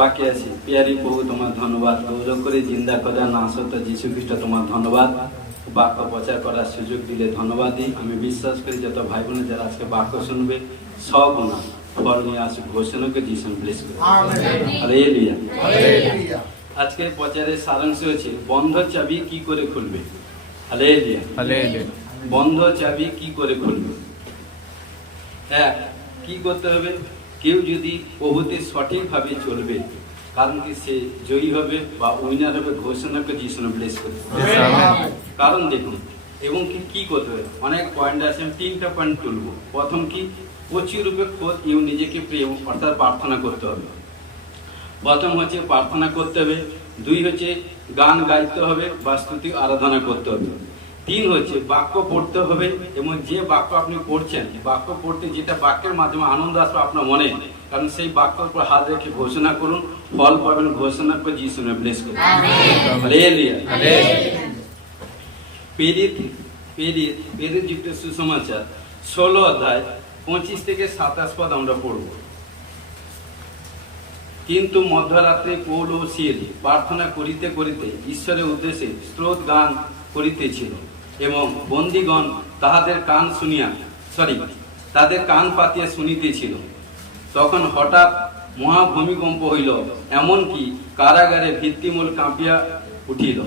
বাকি আছি। পিয়ারি প্রভু তোমার ধন্যবাদ, গৌরব করে জিন্দা করা না সত্য যীশু খ্রিস্ট তোমার ধন্যবাদ। বাক্য প্রচার করার সুযোগ দিলে ধন্যবাদ দিই। আমি বিশ্বাস করি যত ভাই বোন যারা আজকে বাক্য শুনবে সব না ফল নিয়ে আসুক, ঘোষণাকে যিশু ব্লেস করে। হালেলুয়া। আজকে প্রচারের সারাংশ হচ্ছে বন্ধ চাবি কি করে খুলবে। হালেলুয়া। বন্ধ চাবি কি করে খুলবে। এক, কি করতে হবে? কেউ যদি প্রভুতে সঠিকভাবে চলবে, কারণ কি সে জয়ী হবে বা উইনার হবে, ঘোষণাকে যিশু ব্লেস করবে। কারণ দেখুন, এবং কি করতে হবে, অনেক পয়েন্ট আছে, আমি 3টা পয়েন্ট তুলবো। প্রথম কি, প্রচুর রূপে খোদ ইউ নিজেকে প্রেম অর্থাৎ প্রার্থনা করতে হবে। প্রথম হচ্ছে প্রার্থনা করতে হবে। 2 হচ্ছে গান গাইতে হবে বা স্তুতি আরাধনা করতে হবে। 3 হচ্ছে বাক্য পড়তে হবে, এবং যে বাক্য আপনি পড়ছেন, বাক্য পড়তে যেটা বাক্যের মাধ্যমে আনন্দ আসবে আপনার মনে, কারণ সেই বাক্যের উপর হাত রেখে ঘোষণা করুন, ফল পাবেন। ঘোষণা করে যিশু ব্লেস করুন। হালেলুয়া। প্রেরিত যুক্ত সুসমাচার 16 অধ্যায় 25 থেকে 27 পদ আমরা পড়ব। কিন্তু মধ্যরাত্রে পৌল ও সিল প্রার্থনা করিতে করিতে ঈশ্বরের উদ্দেশ্যে স্রোত গান করিতেছিল, এবং বন্দীগণ তাদের কান পাতিয়া শুনিতেছিল। তখন হঠাৎ মহাভূমিকম্প হইল, এমনকি কারাগারে ভিত্তিমূল কাঁপিয়া উঠিল,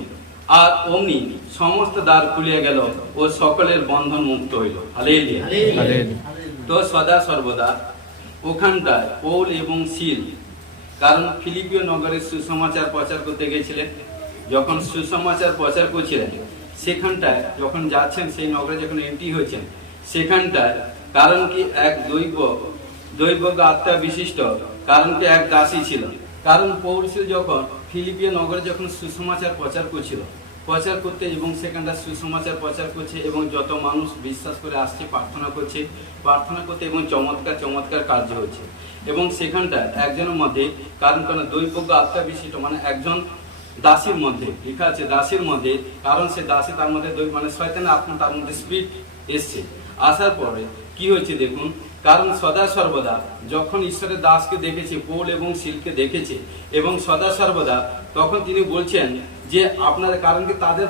আর অমনি সমস্ত দ্বার খুলিয়া গেল ও সকলের বন্ধন মুক্ত হইল। হালেলুয়া। তো সদা সর্বদা ওখানটায় পৌল এবং সিল, কারণ ফিলিপিও নগরের সুসমাচার প্রচার করতে গেছিলেন, যখন সুসমাচার প্রচার করছিলেন সেখানটায় যখন যাচ্ছেন, সেই নগরে যখন এন্ট্রি হয়েছেন, সেখানটায় কারণ কি এক দৈব আত্মা বিশিষ্ট কারণ কি এক দাসী ছিল। কারণ পৌল ছিল যখন ফিলিপিও নগরে যখন সুসমাচার প্রচার করতে, এবং সেখানটা সুসমাচার প্রচার করছে, এবং যত মানুষ বিশ্বাস করে আসছে, প্রার্থনা করতে, এবং চমৎকার কার্য হচ্ছে। এবং সেখানটা একজনের মধ্যে কারণ দৈবজ্ঞ আত্মা বিশিষ্ট, মানে একজন দাসীর মধ্যে লেখা আছে, দাসীর মধ্যে, কারণ সে দাসী, তার মধ্যে শয়তানের আত্মা, তার মধ্যে স্পিরিট এসছে। আসার পরে কি হয়েছে দেখুন, কারণ সদা সর্বদা যখন ঈশ্বরের দাসকে দেখেছে, পৌল এবং সিলকে দেখেছে, এবং সদা সর্বদা তখন তিনি বলছেন যে আপনার, কারণ কি তাদের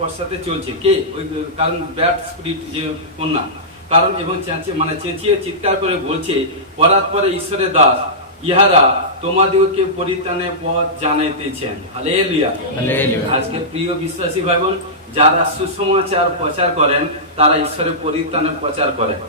পশ্চাতে চলছে কে, ওই কারণ ব্যাড স্পিরিট যে কন্যা, কারণ এবং চেঁচিয়ে চিৎকার করে বলছে, পরাৎপরে ঈশ্বরের দাস ইহারা তোমাদেরকে পরিত্রাণের পথ জানাইতেছেন। হালেলুয়া। আজকে প্রিয় বিশ্বাসী ভাই বোন, যারা সুসমাচার প্রচার করেন, তারা ঈশ্বরের পরিত্রাণের প্রচার করেন,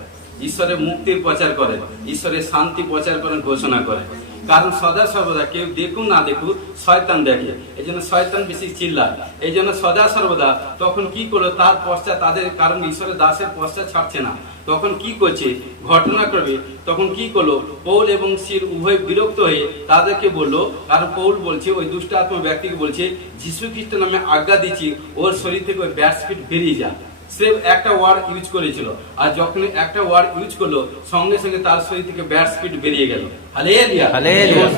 ঈশ্বরের মুক্তির প্রচার করেন, ঈশ্বরের শান্তি প্রচার করেন, ঘোষণা করেন। কারণ সদা সর্বদা কেউ দেখুন না দেখুক, শয়তান দেখে, এই জন্য শয়তান বেশি চিল্লায়। এই জন্য সদা সর্বদা তখন কি করলো, তার পশ্চাৎ তাদের, কারণ ঈশ্বরের দাসের পশ্চাৎ ছাড়ছে না, তখন কি করছে, ঘটনা করবে। তখন কি করলো, পৌল এবং সিল উভয় বিরক্ত হয়ে তাদেরকে বললো, কারণ পৌল বলছে, ওই দুষ্ট আত্মা ব্যক্তিকে বলছে, যীশু খ্রিস্ট নামে আজ্ঞা দিচ্ছি, ওর শরীর থেকে ওই ব্যাড স্পিরিট বেরিয়ে যায়। সে একটা ওয়ার্ড ইউজ করেছিল, আর যখন একটা ওয়ার্ড ইউজ করলো, সঙ্গে সঙ্গে তার শরীর থেকে ব্যাড স্পিরিট বেরিয়ে গেল। হালেলুয়া।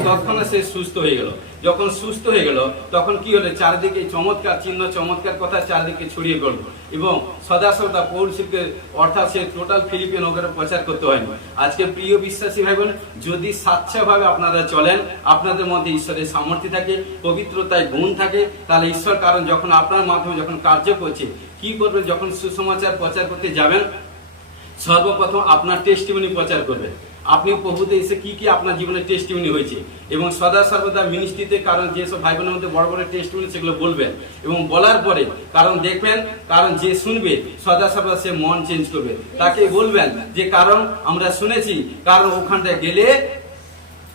তৎক্ষণাৎ সে সুস্থ হয়ে গেল। যখন সুস্থ হয়ে গেল, তখন কি হলো, চারিদিকে চমৎকার চিহ্ন, চমৎকার কথা চারিদিকে ছড়িয়ে পড়ল, এবং সদা সর্বদা পৌল সিলকে, অর্থাৎ সে টোটাল ফিলিপিও নগরে প্রচার করতে হয়নি। আজকে প্রিয় বিশ্বাসী ভাই বোন, যদি স্বেচ্ছাভাবে আপনারা চলেন, আপনাদের মধ্যে ঈশ্বরের সামর্থ্য থাকে, পবিত্রতায় গুণ থাকে, তাহলে ঈশ্বর, কারণ যখন আপনার মাধ্যমে যখন কার্য করছে, কি করবেন, যখন সুসমাচার প্রচার করতে যাবেন, সর্বপ্রথম আপনার টেস্টিমনি প্রচার করবেন। আপনি প্রভুতে এসে কি আপনার জীবনে টেস্টিমনি হয়েছে, এবং সদা সর্বদা মিনিস্ট্রিতে, কারণ যেসব ভাই বোনের মধ্যে বড় বড় টেস্টিমনি, সেগুলো বলবেন, এবং বলার পরে কারণ দেখবেন, কারণ যে শুনবে সদা সর্বদা সে মন চেঞ্জ করবে। তাকে বলবেন যে কারণ আমরা শুনেছি, কারণ ওখানটায় গেলে,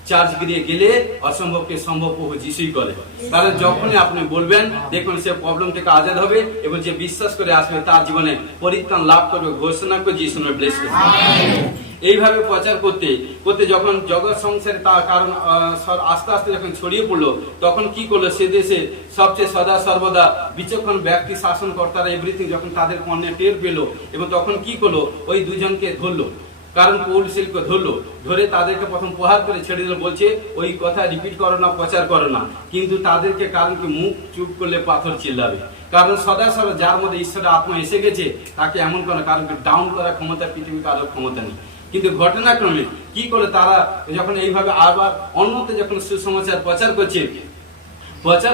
চার্জ গিয়ে গেলে অসম্ভবকে সম্ভব প্রভু যিশুই করে। কারণ যখনই আপনি বলবেন, দেখুন সে প্রবলেম থেকে আজাদ হবে, এবং যে বিশ্বাস করে আসবে তার জীবনে পরিত্রাণ লাভ করবে। ঘোষণা করে যিশু ব্লেস করবে। এইভাবে প্রচার করতে করতে যখন জগৎ সংসারে, তার কারণ আস্তে আস্তে যখন ছড়িয়ে পড়লো, তখন কি করলো, সে দেশে সবচেয়ে সদা সর্বদা বিচক্ষণ ব্যক্তি, শাসনকর্তারা, এভরিথিং যখন তাদের পণ্যে টের পেলো, এবং তখন কি করলো, ওই দুজনকে ধরলো, কারণ পৌল সিলকে ধরলো, ধরে তাদেরকে প্রথম প্রহার করে ছেড়ে দিল, বলছে ওই কথা রিপিট করো না, প্রচার করো না। কিন্তু তাদেরকে, কারণ কি মুখ চুপ করলে পাথর চিল্লাবে, কারণ সদা যার মধ্যে ঈশ্বরের আত্মা এসে গেছে, তাকে এমন কোনো, কারণ ডাউন করার ক্ষমতা পৃথিবীর কারোর ক্ষমতা নেই। কিন্তু ঘটনাক্রমে কি করে তারা যখন এইভাবে আবার অন্যতে যখন সুসমাচার প্রচার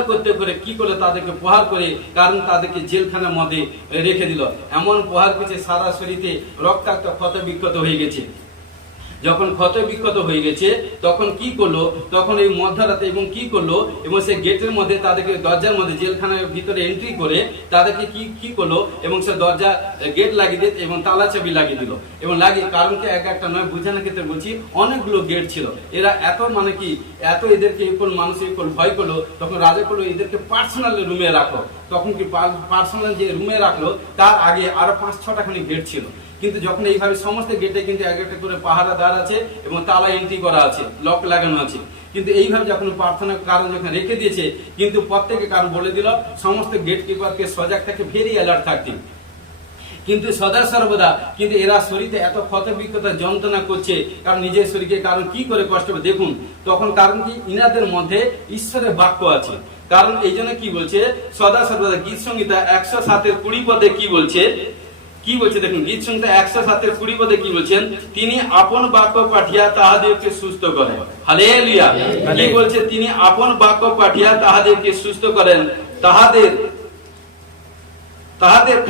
করতে করে কি করে তাদেরকে প্রহার করে, কারণ তাদেরকে জেলখানার মধ্যে রেখে দিল। এমন প্রহার করছে সারা শরীরে রক্তাক্ত ক্ষত বিক্ষত হয়ে গেছে। যখন ক্ষত বিক্ষত হয়ে গেছে তখন কি করলো, তখন এই মধ্যরাতে এবং কি করলো, এবং সে গেটের মধ্যে তাদেরকে দরজার মধ্যে জেলখানার ভিতরে এন্ট্রি করে তাদেরকে কি করলো, এবং সে দরজা গেট লাগিয়ে দিত এবং তালা চাবি লাগিয়ে দিল। এবং লাগিয়ে, কারণ কি একটা নয় বুঝানোর ক্ষেত্রে বলছি, অনেকগুলো গেট ছিল। এরা এত মানে কি এত এদেরকে মানুষ ভয় করলো, তখন রাজা করলো এদেরকে পার্সোনাল রুমে রাখো। তখন কি পার্সোনাল যে রুমে রাখলো তার আগে আরো 5-6টা খানি গেট ছিল। কিন্তু যখন এইভাবে সমস্ত গেটে কিন্তু এক একটা করে পাহারাদার আছে এবং তালা এন্ট্রি করা আছে, লক লাগানো আছে। কিন্তু এইভাবে যখন প্রার্থনার কারণ যখন রেখে দিয়েছে, কিন্তু প্রত্যেকে কারণ বলে দিল সমস্ত গেট কিপারকে সজাগ থাকে, ভেরি অ্যালার্ট থাকতে। কিন্তু সদা সর্বদা কিন্তু এরা শরীরে এত ক্ষত বিক্ষত যন্ত্রণা করছে, কারণ নিজের শরীরকে কারণ কি করে কষ্ট হবে দেখুন। তখন কারণ কি ইনাদের মধ্যে ঈশ্বরের বাক্য আছে। কারণ এই জন্য কি বলছে সদা সর্বদা, গীত সংহিতা 107:20 পদে কি বলছে দেখুন, গীত সংহিতা 107:20 পদে কি বলছেন, তিনি আপন বাক্য পাঠিয়া তাহাদেরকে সুস্থ করেন। হালেলুয়া। কি বলছে, তিনি আপন বাক্য পাঠিয়া তাহাদেরকে সুস্থ করেন, তাহাদের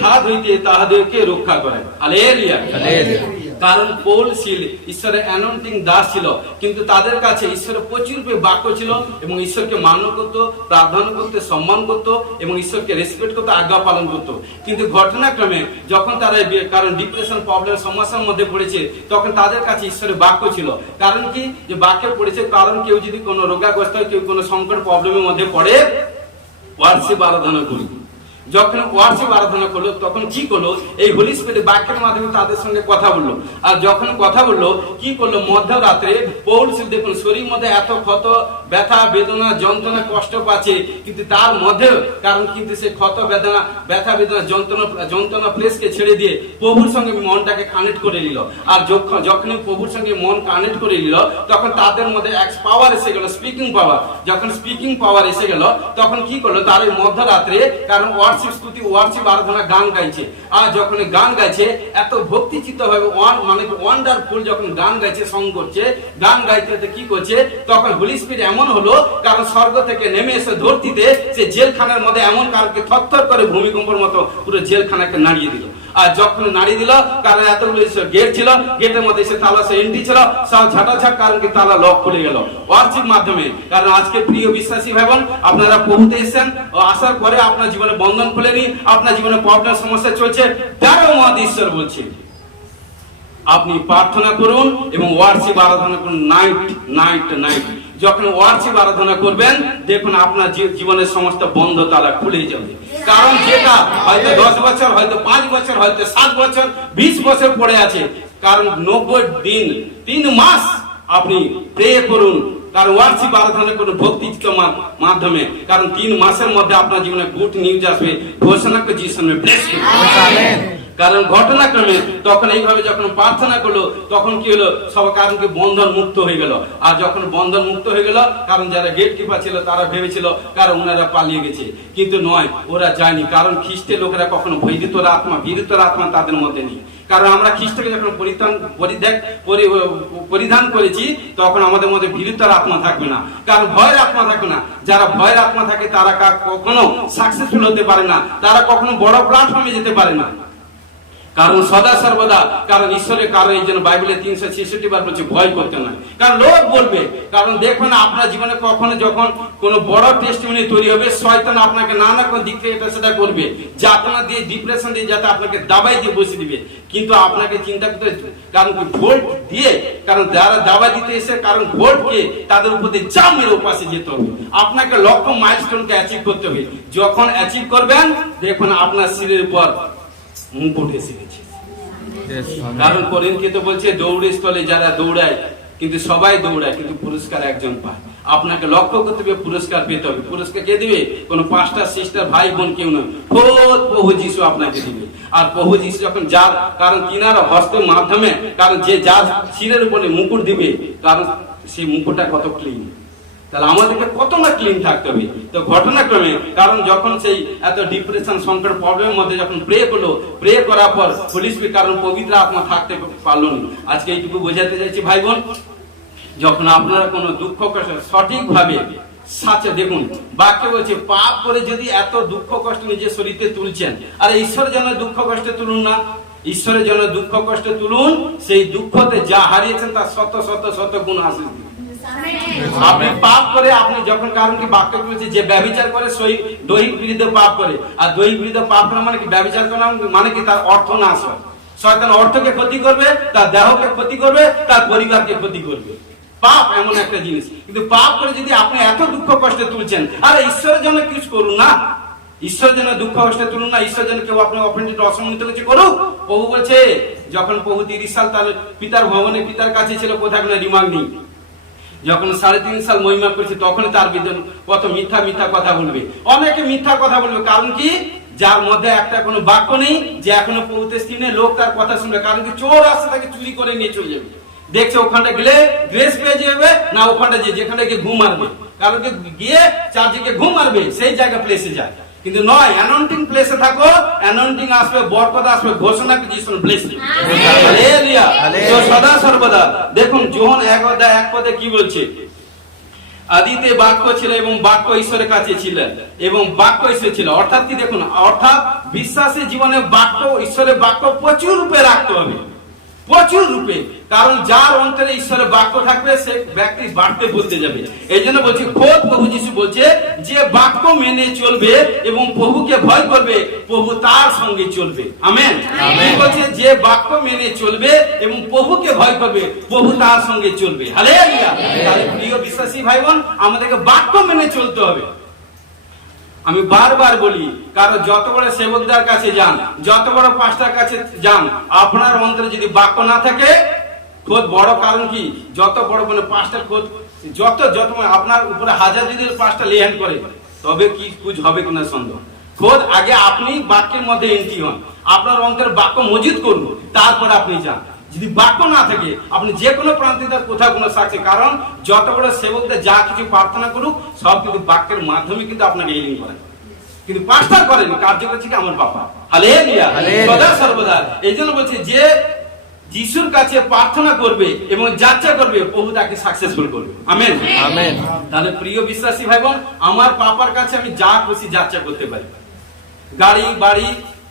খাদ হইতে তাহাদেরকে রক্ষা করেন। হালেলুয়া। কারণ পৌল ছিল ঈশ্বরের অ্যানয়েন্টিং দাস ছিল, কিন্তু তাদের কাছে ঈশ্বরের প্রচুর বাক্য ছিল এবং ঈশ্বরকে মান্য করতো, প্রার্থনা করতে, সম্মান করতো এবং ঈশ্বরকে রেসপেক্ট করতে, আজ্ঞা পালন করতো। কিন্তু ঘটনাক্রমে যখন তারা কারণ ডিপ্রেশন প্রবলেম সমস্যার মধ্যে পড়েছে, তখন তাদের কাছে ঈশ্বরের বাক্য ছিল। কারণ কি যে বাক্যে পড়েছে, কারণ কেউ যদি কোনো রোগাগ্রস্ত হয়, কেউ কোনো সংকট প্রবলেমের মধ্যে পড়ে, ওয়ার্শিপ আরাধনা করি। যখন ওয়ার্শিপ আরাধনা করলো তখন কি করলো, এই হোলি স্পিরিট বাক্যের মাধ্যমে তাদের সঙ্গে কথা বললো। আর যখন কথা বললো কি করলো, মধ্যরাত্রে পৌল দেখুন শরীর মধ্যে এত ক্ষত ব্যথা বেদনা যন্ত্রণা কষ্ট পাচ্ছে, কিন্তু তার মধ্যেও কারণ কিন্তু সে ক্ষত বেদনা ব্যথা বেদনা যন্ত্রণা প্লেসকে ছেড়ে দিয়ে প্রভুর সঙ্গে মনটাকে কানেক্ট করে নিল। আর যখন প্রভুর সঙ্গে মন কানেক্ট করে নিল, তখন তাদের মধ্যে এক পাওয়ার এসে গেল, স্পিকিং পাওয়ার। যখন স্পিকিং পাওয়ার এসে গেল, তখন কি করলো, তার এই মধ্যরাত্রে কারণ স্তুতি ওয়ার্শিপ আরাধনা গান গাইছে। আর যখন গান গাইছে এত ভক্তিচিত্ত ভাবে মানে ওয়ান্ডারফুল, যখন গান গাইছে, সং করছে, গান গাইতে কি করছে, তখন হোলি স্পিরিট এমন হলো কারণ স্বর্গ থেকে নেমে এসে ধরতিতে সে জেলখানার মধ্যে এমন কারণকে থরথর করে ভূমিকম্পের মতো পুরো জেলখানাকে নাড়িয়ে দিল। আর যখন নাড়িয়ে দিল, কারণ এতগুলো গেট ছিল, গেটের মধ্যে সে তালা সে এন্ট্রি ছিল, সব ঝাঁটাঝাট কারণ কি তালা লক খুলে গেল ওয়ার্শিপ মাধ্যমে। কারণ আজকে প্রিয় বিশ্বাসী ভাই বোন, আপনারা প্রভুতে এসেছেন, আসার পরে আপনার জীবনে বন্ধন খুলেনি, আপনার জীবনে প্রবলেম সমস্যা চলছে, তারও মত ঈশ্বর বলছে আপনি প্রার্থনা করুন এবং ওয়ার্শিপ আরাধনা করুন নাইট। যখন ওয়ার্শিপ আরাধনা করবেন, দেখুন আপনার জীবনের সমস্ত বন্ধ তালা খুলে যাবে। কারণ যেটা হয়তো 10 বছর, হয়তো 5 বছর, হয়তো 7 বছর, 20 বছর পড়ে আছে, কারণ 90 দিন 3 মাস আপনি প্রে করুন, কারণ ওয়ার্শিপ আরাধনা করুন ভক্তিযুক্ত মাধ্যমে। কারণ 3 মাসের মধ্যে আপনার জীবনে গুড নিউজ আসবে, ঘোষণা করে যিশু নামে ব্লেস করুন। কারণ ঘটনাক্রমে তখন এইভাবে যখন প্রার্থনা করলো, তখন কি হলো, সব কারণ কি বন্ধন মুক্ত হয়ে গেল। আর যখন বন্ধন মুক্ত হয়ে গেল, কারণ যারা গেট কিপার ছিল তারা ভেবেছিল কারণ ওনারা পালিয়ে গেছে, কিন্তু নয়, ওরা যায়নি। কারণ খ্রিস্টের লোকেরা কখনো ভীরুতর আত্মা তাদের মধ্যে নেই। কারণ আমরা খ্রিস্টকে যখন পরিধান করেছি, তখন আমাদের মধ্যে ভীরুতর আত্মা থাকবে না, কারণ ভয়ের আত্মা থাকবে না। যারা ভয়ের আত্মা থাকে তারা কখনো সাকসেসফুল হতে পারে না, তারা কখনো বড় প্ল্যাটফর্মে যেতে পারে না। কারণ সদা সর্বদা কারণ ঈশ্বরের কারণ এই জন্য বাইবেলে 366 বার বলছে ভয় করতে নয়। কারণ লোক বলবে, কারণ দেখবেন আপনার জীবনে কখনো যখন কোন বড় টেস্টিমনি তৈরি হবে, শয়তান আপনাকে নানা কোন দিক থেকে এটা সেটা করবে, যাতনা দিয়ে ডিপ্রেশন দিয়ে যাতে আপনাকে দাবাই দিয়ে বসে দিবে। কিন্তু আপনাকে চিন্তা করতে, কারণ ভোল্ট দিয়ে, কারণ যারা দাবাই দিতে এসে কারণ ভোল্টকে তাদের উপর দিয়ে চাপ মেরে উপাসে যেতে হবে। আপনাকে লক্ষ্য মাইলস্টোনকে অ্যাচিভ করতে হবে। যখন অ্যাচিভ করবেন, দেখুন আপনার শিরের উপর মুকুট এসে গেছে। কারণ করিন্থীয় তো বলছে দৌড়ের স্থলে যারা দৌড়ায়, কিন্তু সবাই দৌড়ায়, কিন্তু পুরস্কার একজন পায়। আপনাকে লক্ষ্য করতে হবে, পুরস্কার পেতে হবে। পুরস্কার কে দিবে? কোন পাস্টার সিস্টার ভাই বোন কেউ নয়, খোদ প্রভু যিশু আপনাকে দিবে। আর প্রভু যিশু যখন যার কারণ কিনার হস্তের মাধ্যমে, কারণ যে যার শিরের উপরে মুকুট দিবে, কারণ সেই মুকুটটা কত ক্লিন, তাহলে আমাদেরকে কত না ক্লিন থাকতে হবে। তো ঘটনাক্রমে কারণ যখন সেই এত ডিপ্রেশন সংকট প্রবলেমের মধ্যে যখন প্রে করার পর পুলিশ কারণ পবিত্র আত্মা থাকতে পারলো না। আজকে এইটুকু বোঝাতে চাইছি ভাই বোন, যখন আপনারা কোনো দুঃখ কষ্ট সঠিকভাবে সাথে দেখুন, বাক্য বলছে পাপ করে যদি এত দুঃখ কষ্ট নিজের শরীরে তুলছেন, আর ঈশ্বরের জন্য দুঃখ কষ্ট তুলুন না, ঈশ্বরের জন্য দুঃখ কষ্ট তুলুন, সেই দুঃখতে যা হারিয়েছেন তার শত শত শত গুণ আশীষ দিন। আপনি পাপ করে আপনি যখন কারণ কি বাক্য বলছে যে ব্যভিচার করে দৈহিক বিরুদ্ধে পাপ করে, আর দৈহিক বিরুদ্ধে পাপ করা মানে কি ব্যভিচার করা মানে কি তার অর্থ নাশ হয়। শয়তান অর্থকে ক্ষতি করবে, তার দেহকে ক্ষতি করবে, তার পরিবারকে ক্ষতি করবে। পাপ এমন একটা জিনিস, কিন্তু পাপ করে যদি আপনি এত দুঃখ কষ্ট তুলছেন, আরে ঈশ্বরের জন্য কিছু করুন না, ঈশ্বরের জন্য দুঃখ কষ্ট তুলুন না, ঈশ্বরের জন্য কেউ আপনাকে অফেন্ডেড অসম্মানিত কিছু করুক। প্রভু বলছে যখন প্রভু 30 সাল তার পিতার ভবনে পিতার কাছে ছিল, কোথাও কোনো রিমার্ক নেই, যখন 3.5 সাল মহিমা করেছে তখন তার বিরুদ্ধে কত মিথ্যা মিথ্যা কথা বলবে, অনেকে মিথ্যা কথা বলবে। কারণ কি যার মধ্যে একটা কোনো বাক্য নেই যে এখনো পৌঁছতে স্থানে লোক তার কথা শুনবে। কারণ কি চোর আসছে তাকে চুরি করে নিয়ে চলে যাবে, দেখছে ওখানটা গেলে গ্রেস পেয়ে যাবে না, ওখানটা যেখানে গিয়ে ঘুম মারবে, কারণ কি গিয়ে চারদিকে ঘুম মারবে সেই জায়গা প্লেসে যায়। কিন্তু নয়, অ্যানন্টিং প্লেসে থাকো, অ্যানন্টিং আসবে, বরকত আসবে, ঘোষণা কিছু ব্লেসিং। হালেলুয়া। তো সদা সর্বদা দেখুন যোহন 1:1 কি বলছে, আদিতে বাক্য ছিল এবং বাক্য ঈশ্বরের কাছে ছিলেন এবং বাক্য ঈশ্বর ছিল। অর্থাৎ কি দেখুন, অর্থাৎ বিশ্বাসী জীবনে বাক্য ঈশ্বরের বাক্য প্রচুর রূপে রাখতে হবে, প্রচুর রূপে। কারণ যার অন্তরে ঈশ্বরের বাক্য থাকবে সে ব্যক্তি বাড়তে বলতে যাবে। এই জন্য বলছি খোদ প্রভু যিশু বলছে যে বাক্য মেনে চলবে এবং প্রভুকে ভয় করবে, প্রভু তার সঙ্গে চলবে। আমেন। বলছে যে বাক্য মেনে চলবে এবং প্রভুকে ভয় করবে, প্রভু তার সঙ্গে চলবে। হালেলুয়া। তাহলে প্রিয় বিশ্বাসী ভাই বোন, আমাদেরকে বাক্য মেনে চলতে হবে। আমি বারবার বলি, কারণ যত বড় সেবকদার কাছে যান, যত বড় পাস্টার কাছে যান, আপনার অন্তরে যদি বাক্য না থাকে, খোদ বড় কারণ কি যত বড় মানে পাস্টার খোদ যত আপনার উপরে হাজার যদি পাস্টার লেহ্যান্ড করে, তবে কি কুছ হবে কিনা সন্দেহ। খোদ আগে আপনি বাক্যের মধ্যে এন্ট্রি হন, আপনার অন্তরে বাক্য মজুদ করুন, তারপরে আপনি যান। যদি বাক্য না থাকে আপনি যে কোনো প্রান্তিক কোথাও কোনো সাক্ষী, কারণ যত বড় সেবকদের যা কিছু প্রার্থনা করুক সব কিন্তু বাক্যের মাধ্যমে কিন্তু আপনাকে হিলিং করেন, কিন্তু পাস্টার করেন কার্য করছে কি আমার বাবা। হালেলুয়া। সদা সর্বদা এই জন্য বলছে যে যিশুর কাছে প্রার্থনা করবে এবং যাচ্ছা করবে, প্রভু তাকে সাকসেসফুল করবে। Amen, amen. তাহলে প্রিয় বিশ্বাসী ভাই বোন, আমার পাপার কাছে আমি যা খুশি যাচ্ছা করতে পারি, গাড়ি বাড়ি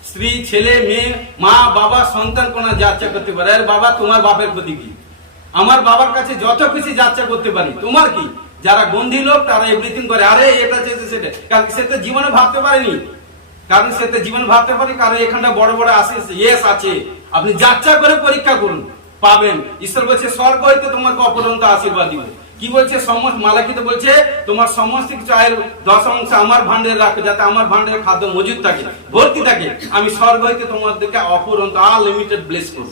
স্ত্রী ছেলে মেয়ে মা বাবা সন্তান কোন যাত্রা করতে পারে। আর বাবা তোমার বাপের ক্ষতি কি? আমার বাবার কাছে যত খুশি যাত্রা করতে পারি, তোমার কি? যারা গন্ধি লোক তারা এভরিথিং করে, আরে এটা চেয়েছে সেটা, কারণ সে তো জীবনে ভাবতে পারেনি, কারণ সে তো জীবনে ভাবতে পারে, কারণ এখানটা বড় বড় আসে ইয়েস আছে। আপনি যাত্রা করে পরীক্ষা করুন, পাবেন। ঈশ্বর বলছে স্বর্গ হইতে তোমাকে অপরন্ত আশীর্বাদ দিব। কি বলছে? সমস্ত মালাকিতে বলছে তোমার সমস্ত কিছু আয়ের 10% আমার ভান্ডারে রাখো, যাতে আমার ভান্ডারে খাদ্য মজুদ থাকে, ভর্তি থাকে। আমি স্বর্গ হইতে তোমাদেরকে অপরন্ত আনলিমিটেড ব্লেস করব।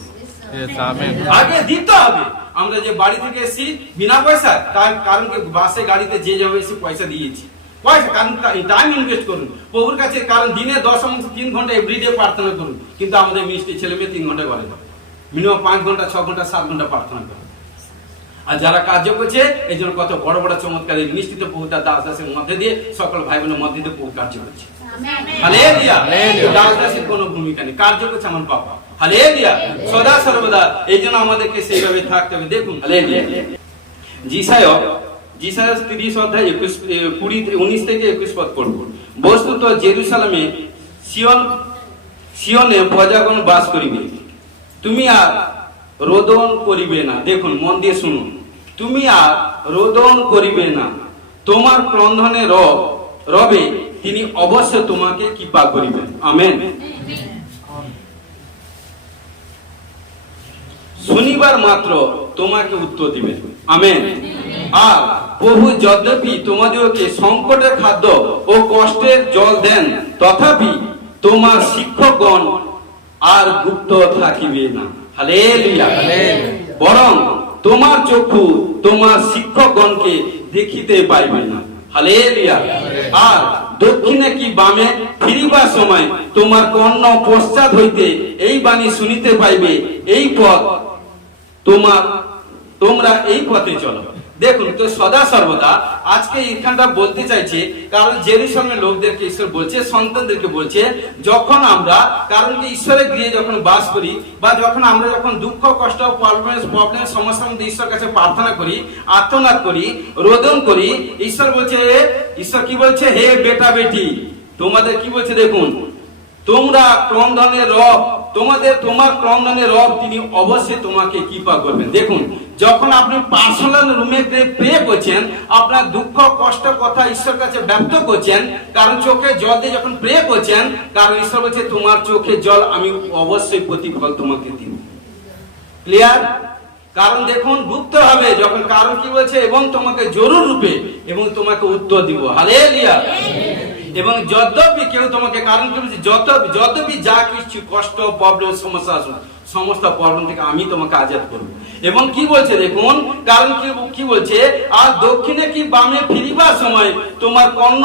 আগে দিতে হবে। আমরা যে বাড়ি থেকে এসেছি বিনা পয়সা, তার কারণ কি বাসে গাড়িতে যে যাবে এসে পয়সা দিয়েছি, পয়সা কারণ টাইম ইনভেস্ট করুন প্রভুর কাছে, কারণ দিনে 3 ঘন্টা এভরিডে প্রার্থনা করুন। কিন্তু আমাদের মিষ্টি ছেলে মেয়ে 3 ঘন্টা করে, মিনিমাম 5 ঘন্টা 6 ঘন্টা 7 ঘন্টা প্রার্থনা করে। আর যারা কার্য করছে এই জন্য কত বড় বড় চমৎকার নিশ্চিত প্রভু তার দাস দাসের মধ্যে দিয়ে, সকল ভাই বোনের মধ্যে দিয়ে প্রভু কার্য করছে। হালেলুয়া। দাস দাসের কোনো ভূমিকা নেই, কার্য করছে আমার বাবা। হালেলুয়া। সদা সর্বদা এই জন্য আমাদেরকে সেইভাবে থাকতে হবে। দেখুন হালেলুয়া। যিশায় 30:19 থেকে 21 পদ পড়ব। বস্তুত জেরুসালেমে সিয়নে প্রজাগণ বাস করিবে, তুমি আর রোদন করিবে না। দেখুন মন দিয়ে শুনুন, তুমি আর রোদন করিবে না, তোমার ক্রন্দনে রবে তিনি অবশ্য তোমাকে কৃপা করিবেন। আমেন। শনিবার মাত্র তোমাকে উত্তর দিবেন। আমেন। আর প্রভু যদ্যপি তোমাদেরকে সংকটের খাদ্য ও কষ্টের জল দেন, তথাপি তোমার শিক্ষকগণ আর গুপ্ত থাকিবে না। হালেলুয়া। বরং তোমার চক্ষু তোমার শিক্ষকগণকে দেখিতে পাইবে না। হালেলুয়া। আর দক্ষিণে কি বামে ফিরিবার সময় তোমার কর্ণ পশ্চাৎ হইতে এই বাণী শুনিতে পাইবে, এই পথ তোমরা এই পথে চলো। দেখুন তো সদা সর্বদা আজকে এখানটা বলতে চাইছে, কারণ জেরুসালেমের লোকদেরকে ঈশ্বর বলছে, সন্তানদেরকে বলছে, যখন আমরা কারণ কি ঈশ্বরের গৃহে যখন বাস করি বা যখন আমরা যখন দুঃখ কষ্ট প্রবলেম সমস্যার মধ্যে ঈশ্বর কাছে প্রার্থনা করি, আর্তনাদ করি, রোদন করি, ঈশ্বর বলছে, ঈশ্বর কি বলছে, হে বেটা বেটি তোমাদের কি বলছে, দেখুন তোমরা ক্রন্দনের রব, তোমার ক্রন্দনের রব তিনি অবশ্যই তোমাকে কৃপা করবেন। দেখুন যখন আপনি পার্সোনাল রুমে প্রে করছেন, আপনার দুঃখ কষ্ট কথা ঈশ্বর কাছে ব্যক্ত করছেন, কারণ চোখে জল দিয়ে যখন প্রে করছেন, কারণ ঈশ্বর বলছে তোমার চোখে জল আমি অবশ্যই প্রতিফল তোমাকে দিব। ক্লিয়ার? কারণ দেখুন ডুবতে হবে যখন, কারণ কি বলছে, এবং তোমাকে জরুর রূপে এবং তোমাকে উত্তর দিব। হালেলুয়া। এবং যদ্যপি কেউ তোমাকে, কারণ কি বলছে, যদ্যপি যা কিছু কষ্ট প্রবলেম সমস্যা আসুন, সমস্ত প্রবলেম থেকে আমি তোমাকে আজাদ করব। এবং কি বলছে দেখুন, কারণ কি বলছে, আর দক্ষিণে কি বামে ফিরিবার সময় তোমার কর্ণ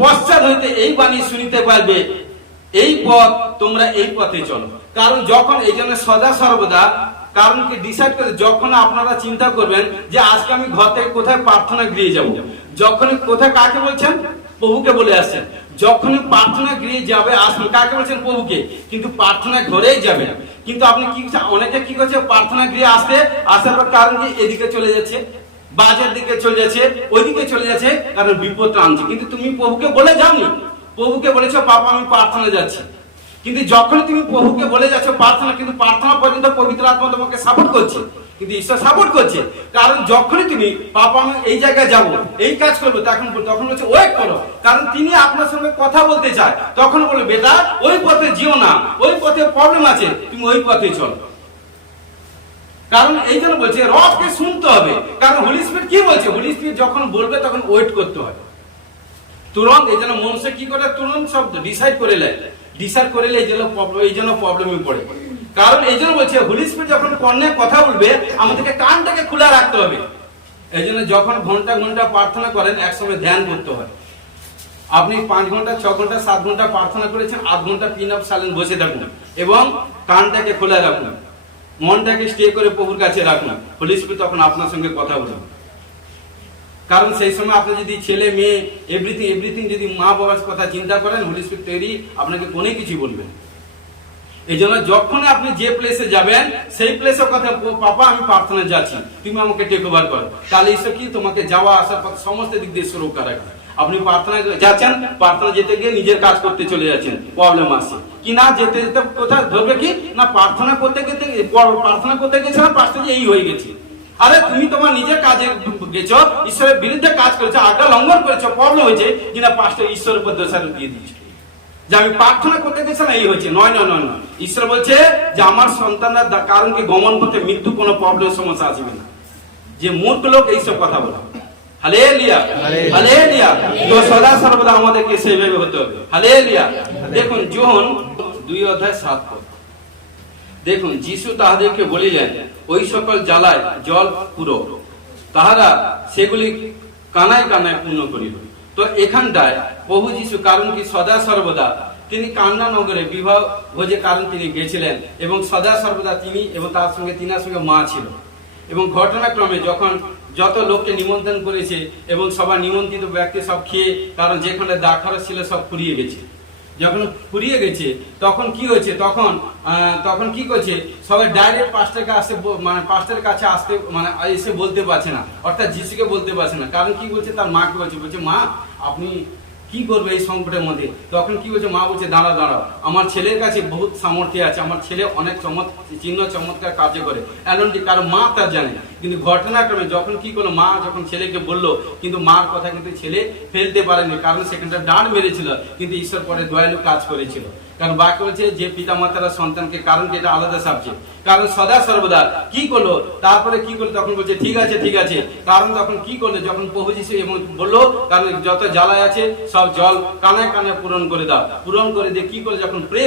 পশ্চাৎ হইতে এই বাণী শুনিতে পারবে, এই পথ তোমরা এই পথে চলো। কারণ যখন এই জন্য সদা সর্বদা কারণ কি ডিসাইড করে, যখন আপনারা চিন্তা করবেন যে আজকে আমি ঘর থেকে কোথায় প্রার্থনা গৃহে যাব, যখন কোথায় কাকে বলছেন, প্রভুকে বলে আসছেন, যখনই প্রার্থনা গৃহে যাবে আসবেন, কাকে বলছেন, প্রভুকে, কিন্তু প্রার্থনা ঘরেই যাবে। কিন্তু আপনি কি অনেকে কি করছে, প্রার্থনা গৃহে আসার পর কারণ কি এদিকে চলে যাচ্ছে, বাজার দিকে চলে যাচ্ছে, ওইদিকে চলে যাচ্ছে, কারণ বিপদটা আনছে। কিন্তু তুমি প্রভুকে বলে যাওনি, প্রভুকে বলেছো বাবা আমি প্রার্থনা যাচ্ছি, কিন্তু যখন তুমি প্রভুকে বলে যাচ্ছ প্রার্থনা, কিন্তু প্রার্থনা পর্যন্ত পবিত্র আত্মা তোমাকে সাপোর্ট করছে, কিন্তু ঈশ্বর সাপোর্ট করছে। কারণ যখনই তুমি বাবা আমি এই জায়গায় যাব, এই কাজ করবো, তখন বলছে ওয়েট করো, কারণ তিনি আপনার সঙ্গে কথা বলতে চায়। তখন বলবে বেটা ওই পথে যেও না, ওই পথে প্রবলেম আছে, তুমি ওই পথে চলো। কারণ এই জন্য বলছে রবকে শুনতে হবে। কারণ হোলি স্পিরিট কি বলছে, হোলি স্পিরিট যখন বলবে তখন ওয়েট করতে হয় তুরন্ত। এই জন্য মনুষ্য কি করে, তুরন্ত সব ডিসাইড করে নেয়, এই জন্য প্রবলেমে পড়ে। কারণ এই জন্য বলছে হোলি স্পিরিট যখন কর্ণে কথা বলবে, আমাদেরকে কানটাকে খোলা রাখতে হবে। এই জন্য যখন ঘন্টা ঘন্টা প্রার্থনা করেন, একসময় ধ্যান করতে হয়। আপনি 5 ঘন্টা 6 ঘন্টা 7 ঘন্টা প্রার্থনা করেছেন, 8 ঘন্টা পিন আপ সাইলেন্ট বসে থাকুন এবং কানটাকে খোলা রাখুন, মনটাকে স্টে করে প্রভুর কাছে রাখুন। হোলি স্পিরিট তখন আপনার সঙ্গে কথা বলবে। কারণ সেই সময় আপনি যদি ছেলে মেয়ে এভরিথিং যদি মা বাবার কথা চিন্তা করেন, হোলি স্পিরিট তৈরি আপনাকে কোনো কিছু বলবেন। এই জন্য যখন আপনি যে প্লেসে যাবেন, সেই প্লেসের কথা, পাপা আমি প্রার্থনা যাচ্ছি, তুমি আমাকে টেক ওভার করো, তাহলে ঈশ্বর কি তোমাকে যাওয়া আসার পথ সমস্ত দিক দিয়ে সুরক্ষা রাখবে। আপনি প্রার্থনা যাচ্ছেন, প্রার্থনা যেতে গিয়ে নিজের কাজ করতে চলে যাচ্ছেন, প্রবলেম আসছে কি না, যেতে যেতে কোথায় ধরবে কি না, প্রার্থনা করতে গেছিলাম পাঁচটা যে এই হয়ে গেছে। আরে তুমি তোমার নিজের কাজে গেছো, ঈশ্বরের বিরুদ্ধে কাজ করেছো, আজ্ঞা লঙ্ঘন করেছো, প্রবলেম হয়েছে কিনা, পাঁচটা ঈশ্বরের উপর দোষারোপ দিয়ে দিয়েছো যে আমি প্রার্থনা করতে গেছিলাম এই হয়েছে। নয়। ঈশ্বর বলছে যে আমার সন্তানরা কারণ কি গমন করতে মৃত্যু কোনো প্রবলেম সমস্যা আসবে না। যে মূর্খ লোক এইসব কথা বলে। Hallelujah, hallelujah. তো সদা সর্বদা আমাদেরকে সেইভাবে হতে হবে। হালেলুয়া। দেখুন যোহন 2:7 দেখুন, যিশু তাহাদেরকে বলিলেন, ওই সকল জ্বালায় জল পুরো, তাহারা সেগুলি কানায় কানায় পূর্ণ করিল। তো এখানটায় প্রভু যিশু কারণ কি সদা সর্বদা তিনি কান্না নগরে বিবাহ ভোজে কারণ তিনি গেছিলেন, এবং সদা সর্বদা তিনি এবং তার সঙ্গে তিনার সঙ্গে মা ছিল। এবং ঘটনাক্রমে যখন যত লোককে নিমন্ত্রণ করেছে এবং সবার নিমন্ত্রিত ব্যক্তি সব খেয়ে, কারণ যেখানে দাখার ছিল সব ফুরিয়ে গেছে, যখন ফুরিয়ে গেছে তখন কি হয়েছে, তখন কি করছে, সবাই ডাইরেক্ট পাস্টারের কাছে আসতে এসে বলতে পারছে না, অর্থাৎ যিশুকে বলতে পারছে না। কারণ কি বলছে, তার মাকে বলছে মা আপনি কি করবে এই সংকটের মধ্যে। তখন কি বলছে, মা বলছে দাঁড়াও, আমার ছেলের কাছে বহুত সামর্থ্য আছে, আমার ছেলে অনেক চমৎকার কার্য করে, এমনকি কারণ মা তার জানে। কিন্তু ঘটনাক্রমে যখন কি করলো, মা যখন ছেলেকে বললো, কিন্তু মার কথা কিন্তু ছেলে ফেলতে পারেনি, কারণ সেখানটা ডাঁট মেরেছিল, কিন্তু ঈশ্বর পরে দয়ালু কাজ করেছিল। কারণ বাক্য বলছে যে পিতা মাতারা সন্তানকে, কারণ কি এটা আলাদা সাবজেক্ট, কারণ সদা সর্বদা কি করলো, তারপরে কি করলো, তখন বলছে ঠিক আছে। কারণ তখন কি করলো, যখন প্রভু যিশু এবং বললো কারণ যত জ্বালায় আছে সব জল কানায় কানায় পূরণ করে দাও, পূরণ করে দিয়ে কি করলো, যখন প্রে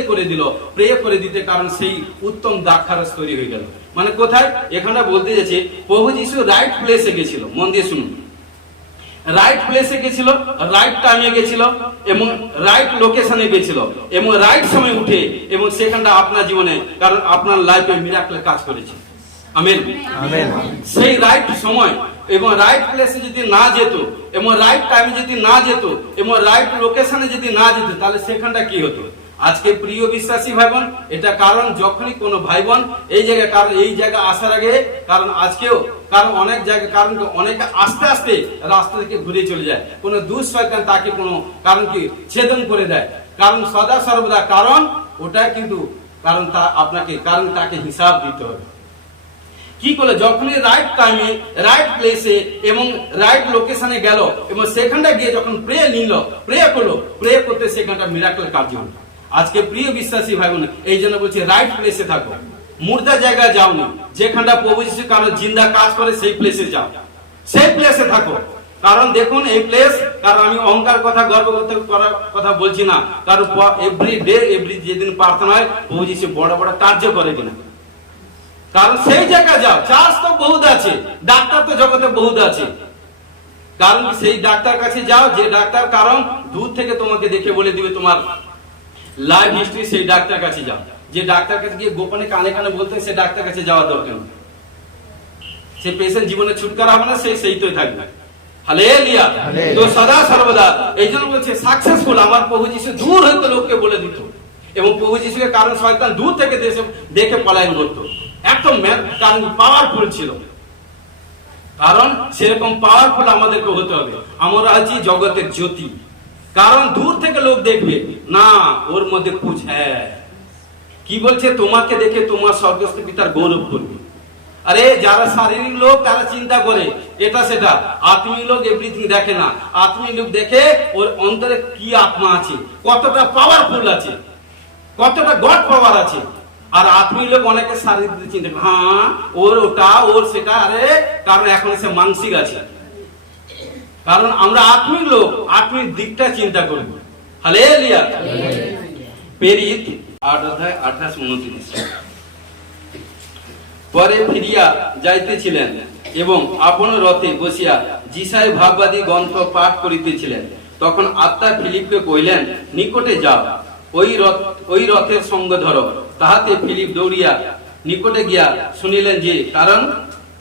করে দিতে কারণ সেই উত্তম দ্রাক্ষারস তৈরি হয়ে গেল। মানে কোথায়, এখানে বলতে যাচ্ছে প্রভু যিশু রাইট প্লেসে গেছিল। মন দিয়ে শুনুন, রাইট প্লেসে গেছিল, রাইট টাইমে গেছিল এবং রাইট লোকেশনে গেছিল এবং রাইট সময় উঠে, এবং সেখানটা আপনার জীবনে, কারণ আপনার লাইফে মিরাকল কাজ করেছে। আমেন। সেই রাইট সময় এবং রাইট প্লেসে যদি না যেত এবং রাইট টাইমে যদি না যেত এবং রাইট লোকেশনে যদি না যেত, তাহলে সেখানটা কি হতো? আজকে প্রিয় বিশ্বাসী ভাই বোন, এটা কারণ যখনই কোনো ভাই বোন এই জায়গায়, কারণ এই জায়গা আসার আগে, কারণ আজকেও কারণ অনেক জায়গায়, কারণ অনেকে আস্তে আস্তে রাস্তা থেকে ঘুরে চলে যায়, কোনো দুঃশয়তান তাকে কোনো কারণ কি ছেদন করে দেয়, কারণ সদা সর্বদা কারণ ওটা কিন্তু কারণ তা আপনাকে কারণ তাকে হিসাব দিতে হবে। কি করলো? যখনই রাইট টাইমে রাইট প্লেসে এবং রাইট লোকেশনে গেল এবং সেখানটা গিয়ে যখন প্রে নিল, প্রে করলো, প্রে করতে সেখানটা মিরাকল কার্য হলো। আজকে প্রিয় বিশ্বাসী ভাই বোন, এই জন্য বলছি রাইট প্লেসে থাকো, মুর্দা জায়গায় যাও না, যেখানটা প্রভু যিশু কারণ জিন্দা কাজ করে সেই প্লেসে যাও, সেই প্লেসে থাকো। কারণ দেখুন এই প্লেস, কারণ আমি অহংকার কথা গর্ব করার কথা বলছি না, কারণ এভরি ডে এভরি যেদিন প্রার্থনা হয় প্রভু যিশু বড় বড় কার্য করে কিনা, কারণ সেই জায়গায় যাও। চার্চ তো বহুত আছে, ডাক্তার তো জগতে বহুত আছে, কারণ সেই ডাক্তার কাছে যাও যে ডাক্তার কারণ দূর থেকে তোমাকে দেখে বলে দিবে তোমার লাইফ হিস্ট্রি, সেই ডাক্তার কাছে যাও। যে ডাক্তার কাছে গিয়ে গোপনে কানে কানে বলতে সে ডাক্তার কাছে যাওয়ার দরকার নেই, সে পেশেন্ট জীবনে ছুটকারা হবে না, সেই তো থাকবে। হালেলুয়া। তো সদা সর্বদা এই জন্য বলছে সাকসেসফুল আমার প্রভু যিশু দূর হইতে লোককে বলে দিত, এবং প্রভু যিশুকে কারণ শয়তান দূর থেকে দেখে পলায়ন করতো, একদম কারণ পাওয়ারফুল ছিল। কারণ সেরকম পাওয়ারফুল আমাদেরকে হতে হবে। আমরা আছি জগতের জ্যোতি, কারণ দূর থেকে লোক দেখবে না ওর মধ্যে কুছ হ্যাঁ। কি বলছে? তোমাকে দেখে তোমার স্বর্গস্থ পিতার গৌরব করবে। আরে যারা শারীরিক লোক তারা চিন্তা করে এটা সেটা, আত্মিক লোক এভরিথিং দেখে না। আত্মিক লোক দেখে ওর অন্তরে কি আত্মা আছে, কতটা পাওয়ারফুল আছে, কতটা গড পাওয়ার আছে। আর আত্মিক লোক অনেকে শারীরিক চিন্তা করে, হ্যাঁ ওর ওটা ওর সেটা, আরে কারণ এখন সে মানসিক আছে। কারণ আমরা আত্মিক লোক, আত্মিক দিকটা চিন্তা করব। হালেলুয়া। প্রেরিত 8:28-29। পরে ফিরিয়া যাইতেছিলেন এবং আপন রথে বসিয়া যিশায় ভাববাদী গ্রন্থ পাঠ করিতেছিলেন। তখন আত্মা ফিলিপকে কইলেন, নিকটে যাও, ওই রথের সঙ্গ ধরো। তাহাতে ফিলিপ দৌড়িয়া নিকটে গিয়া শুনিলেন যে কারণ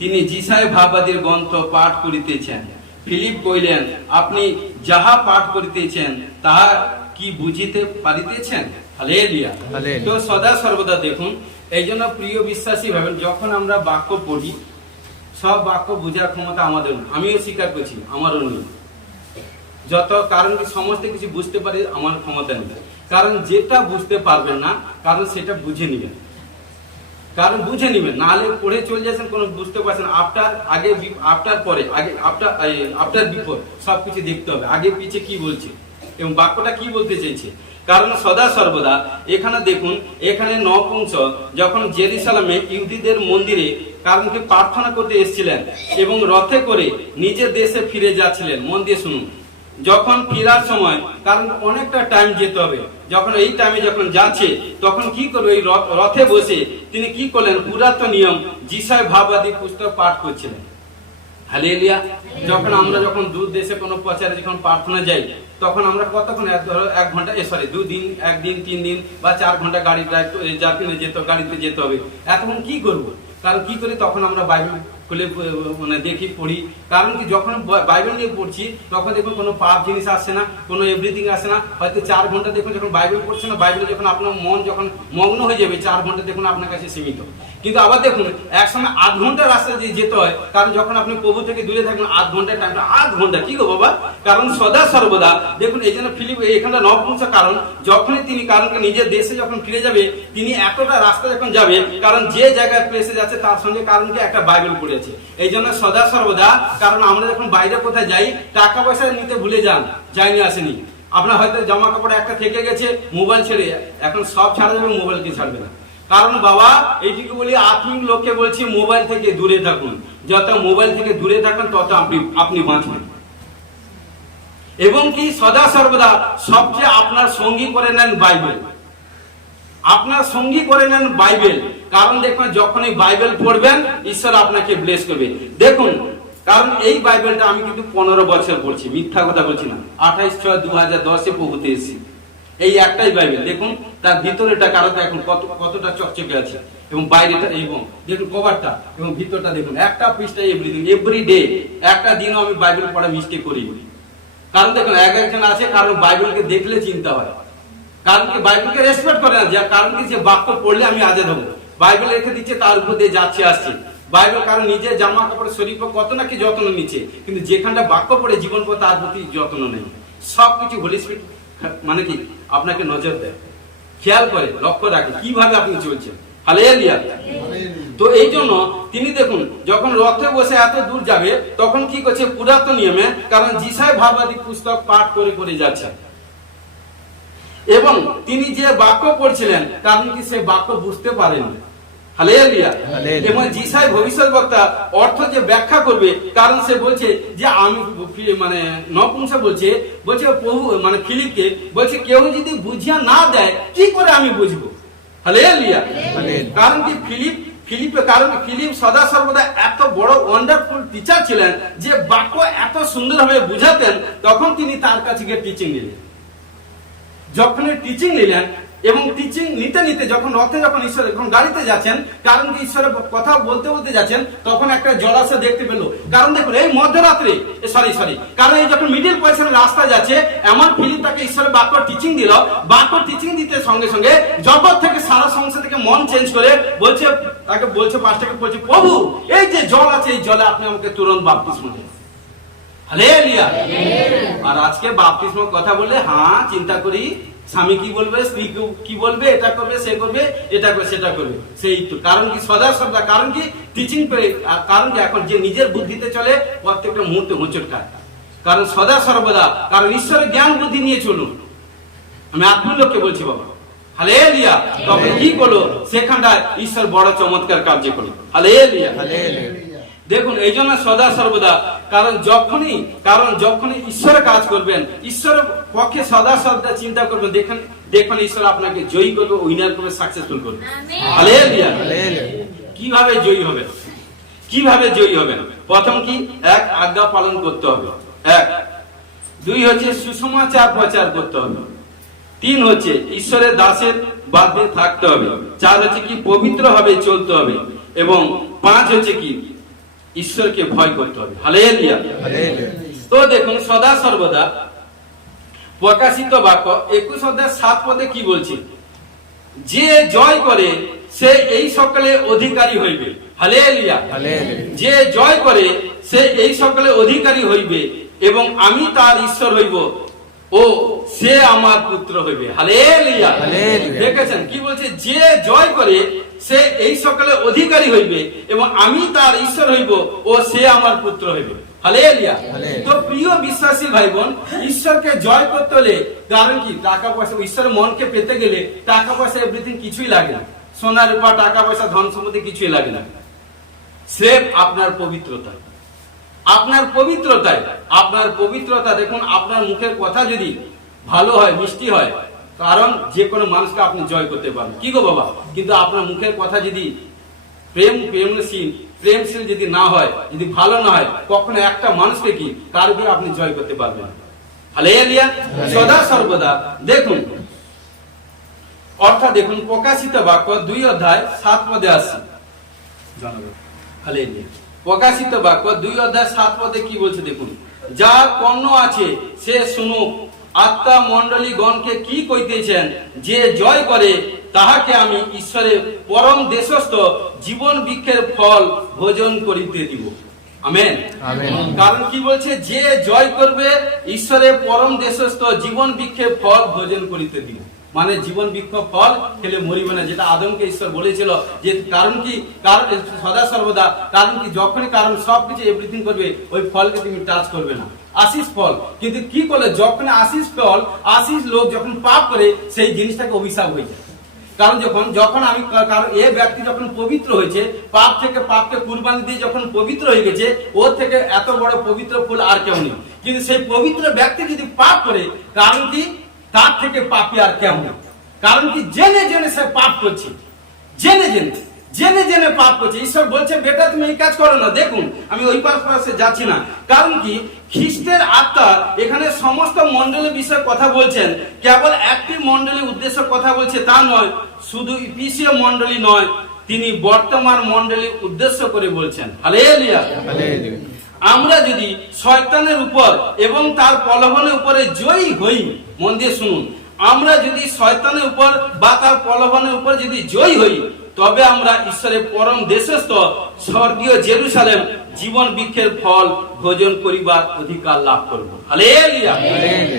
তিনি যিশায় ভাববাদীর গ্রন্থ পাঠ করিতেছেন। ফিলিপ কইলেন, আপনি যাহা পাঠ করিতেছেন তাহা কি বুঝিতে পারিতেছেন? হালেলুয়া। তো সদা সর্বদা দেখুন, এই জন্য প্রিয় বিশ্বাসী ভাবেন, যখন আমরা বাক্য পড়ি সব বাক্য বোঝার ক্ষমতা আমাদের, আমিও স্বীকার করছি আমারও নেই। যত কারণ কি সমস্ত কিছু বুঝতে পারি আমার ক্ষমতা নেই, কারণ যেটা বুঝতে পারবেন না কারণ সেটা বুঝে নিবেন, কারণ বুঝে নিবেন, নাহলে পড়ে চলে যাচ্ছেন কোনো বুঝতে পারছেন। আফটার পরে আগে আফটার বিফোর সবকিছু দেখতে হবে, আগে পিছে কি বলছে এবং বাক্যটা কি বলতে চাইছে। কারণ সদা সর্বদা এখানে দেখুন, এখানে নপুংস যখন জেরুজালেমে ইহুদিদের মন্দিরে কারণ কি প্রার্থনা করতে এসেছিলেন এবং রথে করে নিজের দেশে ফিরে যাচ্ছিলেন। মন দিয়ে শুনুন, যখন ফেরার সময় কারণ অনেকটা টাইম যেতে হবে, যখন এই টাইমে যখন যাচ্ছে তখন কি করবে? এই রথে বসে তিনি কি করলেন? পুরাতন নিয়ম যিশায় ভাববাদী পুস্তক পাঠ করছিলেন। হালেলুয়া। যখন দূর দেশে কোনো প্রচারে যখন প্রার্থনা যাই তখন আমরা কতক্ষণ, এক ঘন্টা, দুদিন, একদিন, 3 দিন বা 4 ঘন্টা গাড়ি গাড়িতে যেতে হবে। এতক্ষণ কি করবো? কারণ কি করি? তখন আমরা বাইবেল খুলে মানে দেখি, পড়ি। কারণ কি যখন বাইবেল নিয়ে পড়ছি তখন দেখুন কোনো পাপ জিনিস আসছে না, কোনো এভরিথিং আসে না। হয়তো 4 ঘন্টা দেখুন যখন বাইবেল পড়ছে না, বাইবেলে যখন আপনার মন যখন মগ্ন হয়ে যাবে 4 ঘন্টা দেখুন আপনার কাছে সীমিত। কিন্তু আবার দেখুন একসময় 8 ঘন্টা রাস্তা দিয়ে যেতে হয়, কারণ যখন আপনি প্রভু থেকে দূরে থাকবেন 8 ঘন্টার টাইমটা 8 ঘন্টা কি গো বাবা। কারণ সদা সর্বদা দেখুন, এই জন্য ফিলিপ এখানে নপুংস, কারণ যখনই তিনি কারণকে নিজের দেশে যখন ফিরে যাবে তিনি এতটা রাস্তা যখন যাবে, কারণ যে জায়গায় প্লেসে যাচ্ছে তার সঙ্গে কারণকে একটা বাইবেল পড়েছে। এই জন্য সদা সর্বদা, কারণ আমরা যখন বাইরে কোথায় যাই টাকা পয়সা নিতে ভুলে যাইনি আসেনি। আপনার হয়তো জামা কাপড় একটা থেকে গেছে, মোবাইল ছেড়ে, এখন সব ছাড়া যাবে, মোবাইলকে ছাড়বে না। কারণ বাবা এইটুকু বলি, আত্মিক লোককে বলছি মোবাইল থেকে দূরে থাকুন। যত মোবাইল থেকে দূরে থাকুন তত আপনি বাঁচবেন। এবং কি সদা সর্বদা সবচেয়ে আপনার সঙ্গী করে নেন বাইবেল, আপনার সঙ্গী করে নেন বাইবেল। কারণ দেখবেন যখন এই বাইবেল পড়বেন ঈশ্বর আপনাকে ব্লেস করবে। দেখুন, কারণ এই বাইবেলটা আমি কিন্তু 15 বছর পড়ছি, মিথ্যা কথা বলছি না। 28/6/2010 প্রভুতে এসেছি। এই একটাই বাইবেল, দেখুন তার ভিতরেটা কারোটা এখন কতটা চকচকে আছে, এবং বাইরেটা, এবং দেখুন কভারটা এবং ভিতরটা দেখুন, একটা পৃষ্ঠা এভরিথিং, এভরিডে, একটা দিনও আমি বাইবেল পড়া মিস্টেক করি। কারণ দেখুন একজন আছে কারণ বাইবেলকে দেখলে চিন্তা হয়, কারণ কি বাইবেলকে রেসপেক্ট করে না, যার কারণ কি যে বাক্য পড়লে আমি আজাদ হবো, বাইবেল রেখে দিচ্ছে তার উপর দিয়ে যাচ্ছে আসছে। বাইবেল কারণ নিজের জামা কাপড় শরীর কত নাকি যত্ন নিচ্ছে, কিন্তু যেখানটা বাক্য পড়ে জীবন পড়ে তার প্রতি যত্ন নেই। সবকিছু হোলি স্পিরিট মানে কি আপনাকে নজর দেয়, খেয়াল করে, লক্ষ্য রাখে কিভাবে আপনি চলছেন। হালেলুয়া। তো এই জন্য তিনি দেখুন যখন রথে বসে এত দূর যাবে তখন কি করছে, পুরাতন নিয়মে, কারণ যিশায় ভাববাদী পুস্তক পাঠ করে করে যাচ্ছে, এবং তিনি যে বাক্য পড়ছিলেন কারণ কি সে বাক্য বুঝতে পারেননি। হালেলুয়া। এবং যিশায় ভবিষ্যৎবক্তা অর্থ যে ব্যাখ্যা করবে, কারণ সে বলছে যে আমি মানে নপুংসক বলছে প্রভু মানে ফিলিপকে বলছে কেউ যদি বুঝিয়া না দেয় কি করে আমি বুঝবো। হালেলুয়া। কারণ কি ফিলিপ সদা সর্বদা এত বড় ওয়ান্ডারফুল টিচার ছিলেন যে বাক্য এত সুন্দরভাবে বুঝাতেন, তখন তিনি তার কাছে গিয়ে টিচিং নিলেন। যখন টিচিং নিলেন এবং টিচিং নিতে নিতে যখন রথে যখন ঈশ্বর যখন গাড়িতে যাচ্ছেন, কারণ কি ঈশ্বরের কথা বলতে বলতে যাচ্ছেন, তখন একটা জলাশয় দেখতে পেল। কারণ দেখুন এই মধ্যরাত্রে সরি কারণ এই যখন মিডিল পজিশনে রাস্তা যাচ্ছে, এমন ফিলিপ তাকে ঈশ্বরের বাক্য টিচিং দিল। বাক্য টিচিং দিতে সঙ্গে সঙ্গে জগৎ থেকে সারা সংসার থেকে মন চেঞ্জ করে বলছে পাঁচটাকে বলছে, প্রভু এই যে জল আছে এই জলে আপনি আমাকে তুরন্ত বাপ্তিস্ম দিন। হালেলুয়া। আর আজকে বাপ্তিস্মের কথা বললে চিন্তা করি স্বামী কি বলবে, স্ত্রী কি বলবে, এটা করবে সে করবে, এটা করবে সেটা করবে, সেই তো কারণ কি সদা কারণ কি টিচিং পেয়ে, কারণ কি এখন যে নিজের বুদ্ধিতে চলে প্রত্যেকটা মুহূর্তে হোঁচট খায়। কারণ সদা সর্বদা কারণ ঈশ্বরের জ্ঞান বুদ্ধি নিয়ে চলুন। আমি আত্মলোককে বলছি বাবা। হালেলুয়া। তবে কি করলো সেখানটায় ঈশ্বর বড় চমৎকার কার্য করলো। হালেলুয়া। দেখুন এই জন্য সদা সর্বদা কারণ যখনই ঈশ্বরের কাজ করবেন, ঈশ্বরের পক্ষে সদা সর্বদা চিন্তা করবেন, দেখবেন ঈশ্বর আপনাকে জয়ী করবে, উইনার করবে, সাকসেসফুল করবে। হালেলুয়া। কিভাবে জয়ী হবে? প্রথম কি, এক আজ্ঞা পালন করতে হবে, 2 হচ্ছে সুসমাচার প্রচার করতে হবে, 3 হচ্ছে ঈশ্বরের দাসের বাধ্যে থাকতে হবে, 4 হচ্ছে কি পবিত্র ভাবে চলতে হবে, এবং 5 হচ্ছে কি ঈশ্বরকে ভয় করতে হবে। হালেলুয়া। তো দেখুন সদা সর্বদা প্রকাশিত বাক্য 21 অধ্যায় 7 পদে কি বলছে, যে জয় করে সে এই সকলে অধিকারী হইবে। হালেলুয়া। যে জয় করে সে এই সকলে অধিকারী হইবে, এবং আমি তার ঈশ্বর হইব ও সে আমার পুত্র হইবে। হালেলুয়া। দেখেছেন কি বলছে, যে জয় করে সে এই সকলে অধিকারী হইবে, এবং আমি তার ঈশ্বর হইব ও সে আমার পুত্র হইবে। হালেলুয়া। তো প্রিয় বিশ্বাসী ভাই বোন, ঈশ্বরকে জয় করতে হলে কারণ কি টাকা পয়সা, ঈশ্বরের মনকে পেতে গেলে টাকা পয়সা এভরিথিং কিছুই লাগে না, সোনা রূপা টাকা পয়সা ধন সম্পত্তি কিছুই লাগে না, স্রেফ আপনার পবিত্রতা। দেখুন আপনার মুখের কথা যদি ভালো হয়, মিষ্টি হয়, কারণ যে কোনো মানুষকে আপনি জয় করতে পারেন। কি গো বাবা, কিন্তু আপনার মুখের কথা যদি প্রেমশীল যদি না হয়, যদি ভালো না হয়, কখনো একটা মানুষকে কি তার উপরে আপনি জয় করতে পারবেন। হালেলুয়া। সদা সর্বদা দেখুন অর্থাৎ দেখুন প্রকাশিত বাক্য 2 অধ্যায় 7 পদে আসছে। হালেলুয়া। প্রকাশিত বাক্য 2 অধ্যায় 7 পদে কি বলছে দেখুন, যার কর্ণ আছে সে শুনুক, আত্মা মণ্ডলী গণকে কি কইতেছেন, যে জয় করে তাহাকে আমি ঈশ্বরের পরম দেশস্থ জীবন বৃক্ষের ফল ভোজন করিতে দিব। আমেন। কারণ কি বলছে, যে জয় করবে ঈশ্বরের পরম দেশস্থ জীবন বৃক্ষের ফল ভোজন করিতে দিব, মানে জীবন বৃক্ষ ফল খেলে মরিবে না, যেটা আদমকে ঈশ্বর বলেছিল। যে কারণ সদা সর্বদা কারণ কি যখনই কারণ সবকিছু এভরিথিং করবে, ওই ফলকে তুমি টাচ করবে না, আশিস ফল। কিন্তু কি করলে যখন আশিস লোক যখন পাপ করে সেই জিনিসটাকে অভিশাপ হয়ে যায়। কারণ যখন আমি কারণ এ ব্যক্তি যখন পবিত্র হয়েছে, পাপকে কুরবানি দিয়ে যখন পবিত্র হয়ে গেছে, ওর থেকে এত বড় পবিত্র ফুল আর কেউ নেই। কিন্তু সেই পবিত্র ব্যক্তি যদি পাপ করে, কারণ কি তার থেকে পাপী আর কেউ নেই। কারণ কি জেনে সে পাপ করছে, জেনে জেনে জেনে পাপ করছে। ঈশ্বর বলছে বেটা তুমি এই কাজ করো না। দেখুন আমি ওই পাশে যাচ্ছি না, কারণ কি খ্রিস্টের আত্মা এখানে সমস্ত মণ্ডলীর বিষয়ে কথা বলছেন, কেবল একটি মণ্ডলীর উদ্দেশ্য কথা বলছে তা নয়, শুধু ইফিসীয় মণ্ডলী নয়, তিনি বর্তমান মণ্ডলীর উদ্দেশ্য করে বলছেন। হালেলুয়া। আমরা যদি শয়তানের উপর এবং তার প্রলোভনের উপরে জয়ী হই, মন দিয়ে শুনুন, আমরা যদি শয়তানের উপর বা তার প্রলোভনের উপর যদি জয়ী হই, তবে আমরা ঈশ্বরের পরম দেশস্থ স্বর্গীয় জেরুসালেম জীবন বৃক্ষের ফল ভোজন করিবার অধিকার লাভ করব। হালেলুয়া।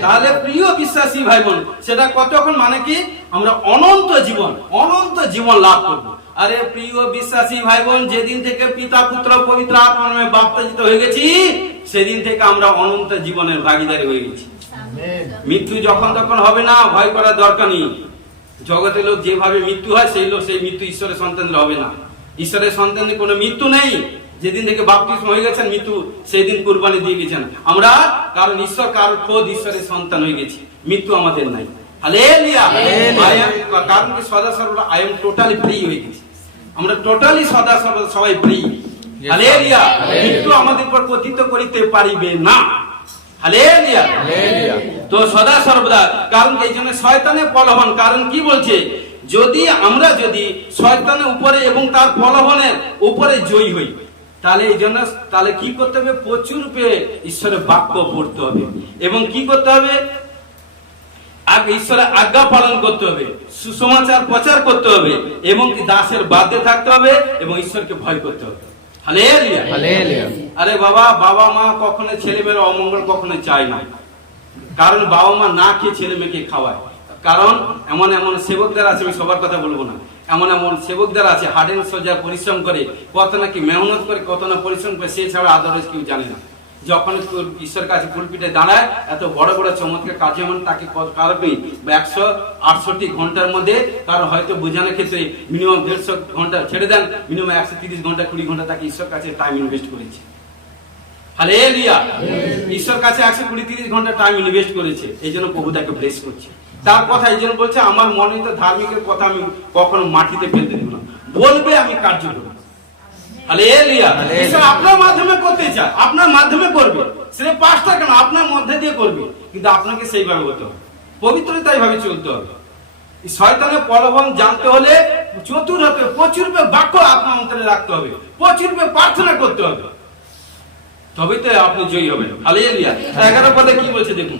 তাহলে প্রিয় বিশ্বাসী ভাই বোন, সেটা কতক্ষণ মানে কি আমরা অনন্ত জীবন লাভ করব। আরে প্রিয় বিশ্বাসী ভাই বোন, যেদিন থেকে পিতা পুত্র পবিত্র আত্মার নামে বাপ্তিস্ম হয়ে গেছি, সেদিন থেকে আমরা অনন্ত জীবনের ভাগীদারি হয়ে গেছি। মৃত্যু যখন তখন হবে না, ভয় করার দরকার নেই। জগতের লোক যেভাবে মৃত্যু হয়, সেই মৃত্যু ঈশ্বরের সন্তানদের হবে না। ঈশ্বরের সন্তানদের কোনো মৃত্যু নেই। যেদিন থেকে বাপ্তিস্ম হয়ে গেছেন মৃত্যু সেই দিন কুরবানি দিয়ে গেছেন আমরা, কারণ ঈশ্বর কারণ খোদ ঈশ্বরের সন্তান হয়ে গেছি, মৃত্যু আমাদের নাই। হালেলুয়া। কারণ কি সদা সর্বদা আই এম টোটালি ফ্রি হয়ে গেছি, আমরা টোটালি সদা সর্বদা সবাই ফ্রি। হালেলুয়া। মৃত্যু আমাদের উপর কর্তৃত্ব করিতে পারিবে না। হালেলুয়া। তো সদা সর্বদা, কারণ এই জন্য শয়তানের প্রলোভন, কারণ কি বলছে, যদি আমরা শয়তানের উপরে এবং তার প্রলোভনের উপরে জয়ী হই, তাহলে এই জন্য তাহলে কি করতে হবে, প্রচুর রূপে ঈশ্বরের বাক্য পড়তে হবে এবং কি করতে হবে, ঈশ্বরের আজ্ঞা পালন করতে হবে, সুসমাচার প্রচার করতে হবে এবং কি দাসের বাধ্যে থাকতে হবে এবং ঈশ্বরকে ভয় করতে হবে। হালেলুয়া। আরে বাবা মা কখনো ছেলে মেয়ের অমঙ্গল কখনো চায় না, কারণ বাবা মা না খেয়ে ছেলে মেয়েকে খাওয়ায়। কারণ এমন সেবকদের আছে, আমি সবার কথা বলবো না, এমন সেবকদের আছে হার্ড এন্ড সোজা পরিশ্রম করে, কত নাকি মেহনত করে, কত না পরিশ্রম করে, সে ছাড়া আদারওয়াইজ কেউ জানে না। যখন ঈশ্বর কাছে পুলপিটে দাঁড়ায়, এত বড় বড় চমৎকার কাজ যেমন তাকে কারণে 168 ঘন্টার মধ্যে, কারণ হয়তো বোঝানোর ক্ষেত্রে মিনিমাম 150 ঘন্টা ছেড়ে দেন, মিনিমাম 130 ঘন্টা 20 ঘন্টা তাকে ঈশ্বর কাছে টাইম ইনভেস্ট করেছে। হালেলুয়া। ঈশ্বর কাছে 120-30 ঘন্টা টাইম ইনভেস্ট করেছে, এই জন্য প্রভু তাকে ব্লেস করছে। তার কথা এই জন্য বলছে, আমার মনোনীত ধার্মিকের কথা আমি কখনো মাটিতে ফেলতে দেব না, বলবে আমি কার্য করব। হালেলুয়া। ঈশ্বর আপনার মাধ্যমে করতে চায়, আপনার মাধ্যমে করবে, সে পাঁচটা কেন আপনার মধ্যে দিয়ে করবে, কিন্তু আপনাকে সেইভাবে হতে হবে, পবিত্রতা এইভাবে চলতে হবে। শয়তানের প্রলোভন জানতে হলে চতুর হতে, প্রচুর বাক্য আপনার অন্তরে রাখতে হবে, প্রচুর প্রার্থনা করতে হবে, তবেই তো আপনি জয়ী হবেন। হালেলুয়া। 11 পদে কি বলছে দেখুন,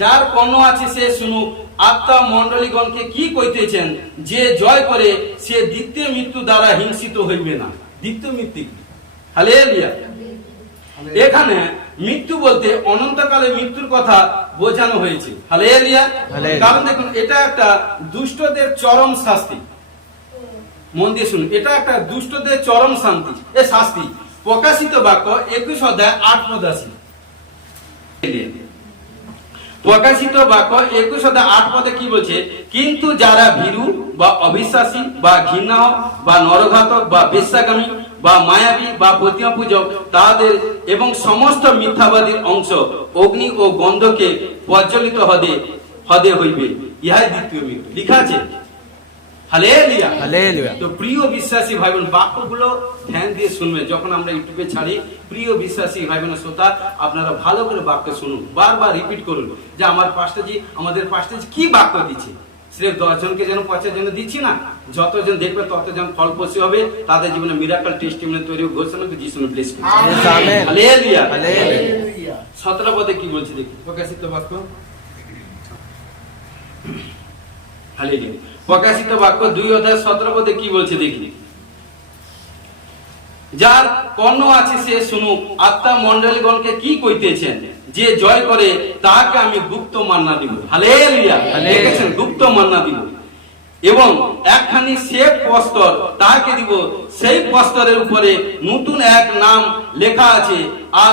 যার কর্ণ আছে সে শুনুক, আত্মা মণ্ডলীগণকে কি কইতেছেন, যে জয় করে সে দ্বিতীয় মৃত্যু দ্বারা হিংসিত হইবে না। দ্বিতীয় মৃত্যু, হালেলুয়া। এখানে মৃত্যু বলতে অনন্তকালে মৃত্যুর কথা বোঝানো হয়েছে। হালেলুয়া। কারণ দেখুন, এটা একটা দুষ্টদের চরম শাস্তি। মন দিয়ে শুনুন, এটা একটা দুষ্টদের চরম শাস্তি। প্রকাশিত বাক্য 21 অধ্যায় 8 পদ আছে। প্রকাশিত বাক্য 21 অধ্যায় 8 পদে কি বলছে, কিন্তু যারা ভীরু বা অবিশ্বাসী বা ঘৃণা বা নরঘাতক বা বেশ্যাগামী বা মায়াবী বা প্রতিমা পূজক, তাদের এবং সমস্ত মিথ্যাবাদীর অংশ অগ্নি ও গন্ধকে প্রজ্বলিত হদে হইবে, ইহাই দ্বিতীয় মৃত্যু। লেখা আছে। হালেলুয়া। হালেলুয়া। তো প্রিয় বিশ্বাসী ভাই বোন, বাক্যগুলো ধ্যান দিয়ে শুনবেন যখন আমরা ইউটিউবে ছাড়ি। প্রিয় বিশ্বাসী ভাই বোন শ্রোতা, আপনারা ভালো করে বাক্য শুনুন, বারবার রিপিট করুন যে আমাদের পাস্টারজি কি বাক্য দিচ্ছে। সির্ফ 10 জনকে যেন 50 জন দিচ্ছি না, যতজন দেখবে ততজন ফলপ্রসূ হবে, তাদের জীবনে মিরাকল টেস্টিমনি তৈরি ঘোষণা করে যিশু ব্লেস করুন। আমেন। হালেলুয়া। হালেলুয়া। 17 পদে কি বলছে দেখুন, প্রকাশিত বাক্য। হালেলুয়া। প্রকাশিত বাক্য 2 অধ্যায় 17 পদে কি বলছে দেখি, যার কর্ণ আছে সে শুনুক, আত্মা মণ্ডলীগণকে কি কইতেছেন, যে জয় করে তাহাকে আমি গুপ্ত মান্না দিব। হালেলুয়া। দেখেছেন, গুপ্ত মান্না দিব এবং একখানি শ্বেত বস্ত্র তাহাকে দিব, সেই বস্ত্রের উপরে নতুন এক নাম লেখা আছে, আর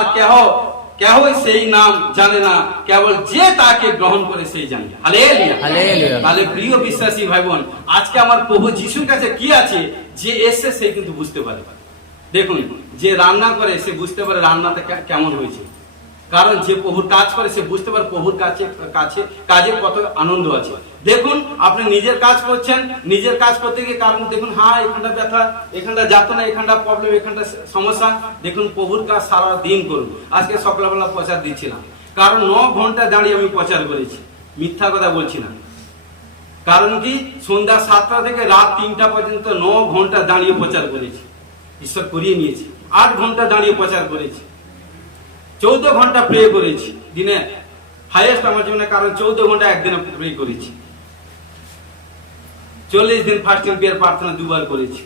কেহই সেই নাম জানে না, কেবল যে তাকে গ্রহণ করে সেই জানে। হালেলুয়া। হালেলুয়া। তাহলে প্রিয় বিশ্বাসী ভাই বোন, আজকে আমার প্রভু যিশুর কাছে কি আছে, যে এসে সে কিন্তু বুঝতে পারে। দেখুন, যে রান্না করে সে বুঝতে পারে রান্নাটা কেমন হয়েছে। কারণ যে প্রভুর কাজ করে সে বুঝতে পারে প্রভুর কাজে কত আনন্দ আছে। দেখুন আপনি নিজের কাজ করছেন, নিজের কাজ করতে গিয়ে কারণ দেখুন হ্যাঁ এখানটা ব্যথা, এখানটা যাতনা, এখানটা প্রবলেম, এখানটা সমস্যা, দেখুন প্রভুর কাজ সারা দিন করুন। আজকে সকালবেলা প্রচার দিচ্ছিলাম, কারণ 9 ঘন্টা দাঁড়িয়ে আমি প্রচার করেছি, মিথ্যা কথা বলছি না। কারণ কি সন্ধ্যা 7টা থেকে রাত 3টা পর্যন্ত 9 ঘন্টা দাঁড়িয়ে প্রচার করেছি, ঈশ্বর করিয়ে নিয়েছে। 8 ঘন্টা দাঁড়িয়ে প্রচার করেছি, 14 ঘন্টা প্রে করেছি দিনে, হাইয়েস্ট আমার জীবনে, কারণ 14 ঘন্টা একদিনে প্রে করেছি। 40 দিন ফাস্টিং প্রেয়ার প্রার্থনা 2 বার করেছি।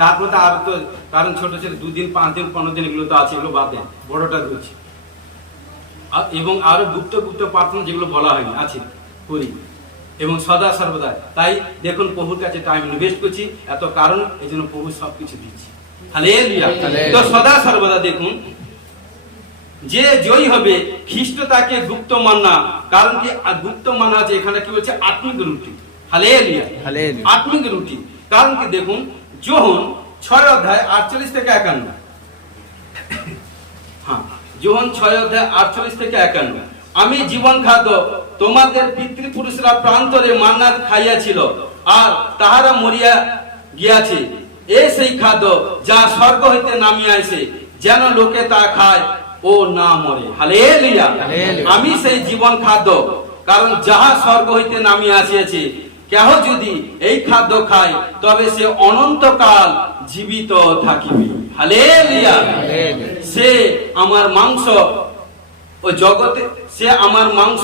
তারপর তো আর তো কারণ ছোট ছোট 2 দিন 5 দিন 15 দিন এগুলো তো আছে, এগুলো বাদ দেন, বড়টা করছি। এবং আরো গুপ্ত গুপ্ত প্রার্থনা যেগুলো বলা হয়নি আছে করি, এবং সদা সর্বদা। তাই দেখুন প্রভুর কাছে টাইম ইনভেস্ট করছি, এত কারণ এই জন্য প্রভু সবকিছু দিচ্ছি। হালেলুয়া। তো সদা সর্বদা দেখুন যে জয়ী হবে খ্রিস্ট তাকে গুপ্ত মান্না, কারণ কি গুপ্ত মান্না আছে এখানে কি বলছে আত্মিক রুটি। হালেলুয়া, আত্মিক রুটি। কারণ কি দেখুন যোহন 6 অধ্যায় 48 থেকে 51, হ্যাঁ যোহন 6 অধ্যায় 48 থেকে 51, আমি জীবন খাদ্য তোমাদের পিতৃপুরুষরা প্রান্তরে মান্না খাইয়াছিল আর তাহারা মরিয়া গিয়াছে, এ সেই খাদ্য যা স্বর্গ হইতে নামিয়া আসে, যেন লোকে তা খায় ও না মরে। হালেলুয়া। আমি সেই জীবন খাদ্য, কারণ যাহা স্বর্গ হইতে নামিয়া আসিয়াছে, কেহ যদি এই খাদ্য খায় তবে সে অনন্তকাল জীবিত থাকিবে। হালেলুয়া। সে আমার মাংস ও জগতে, সে আমার মাংস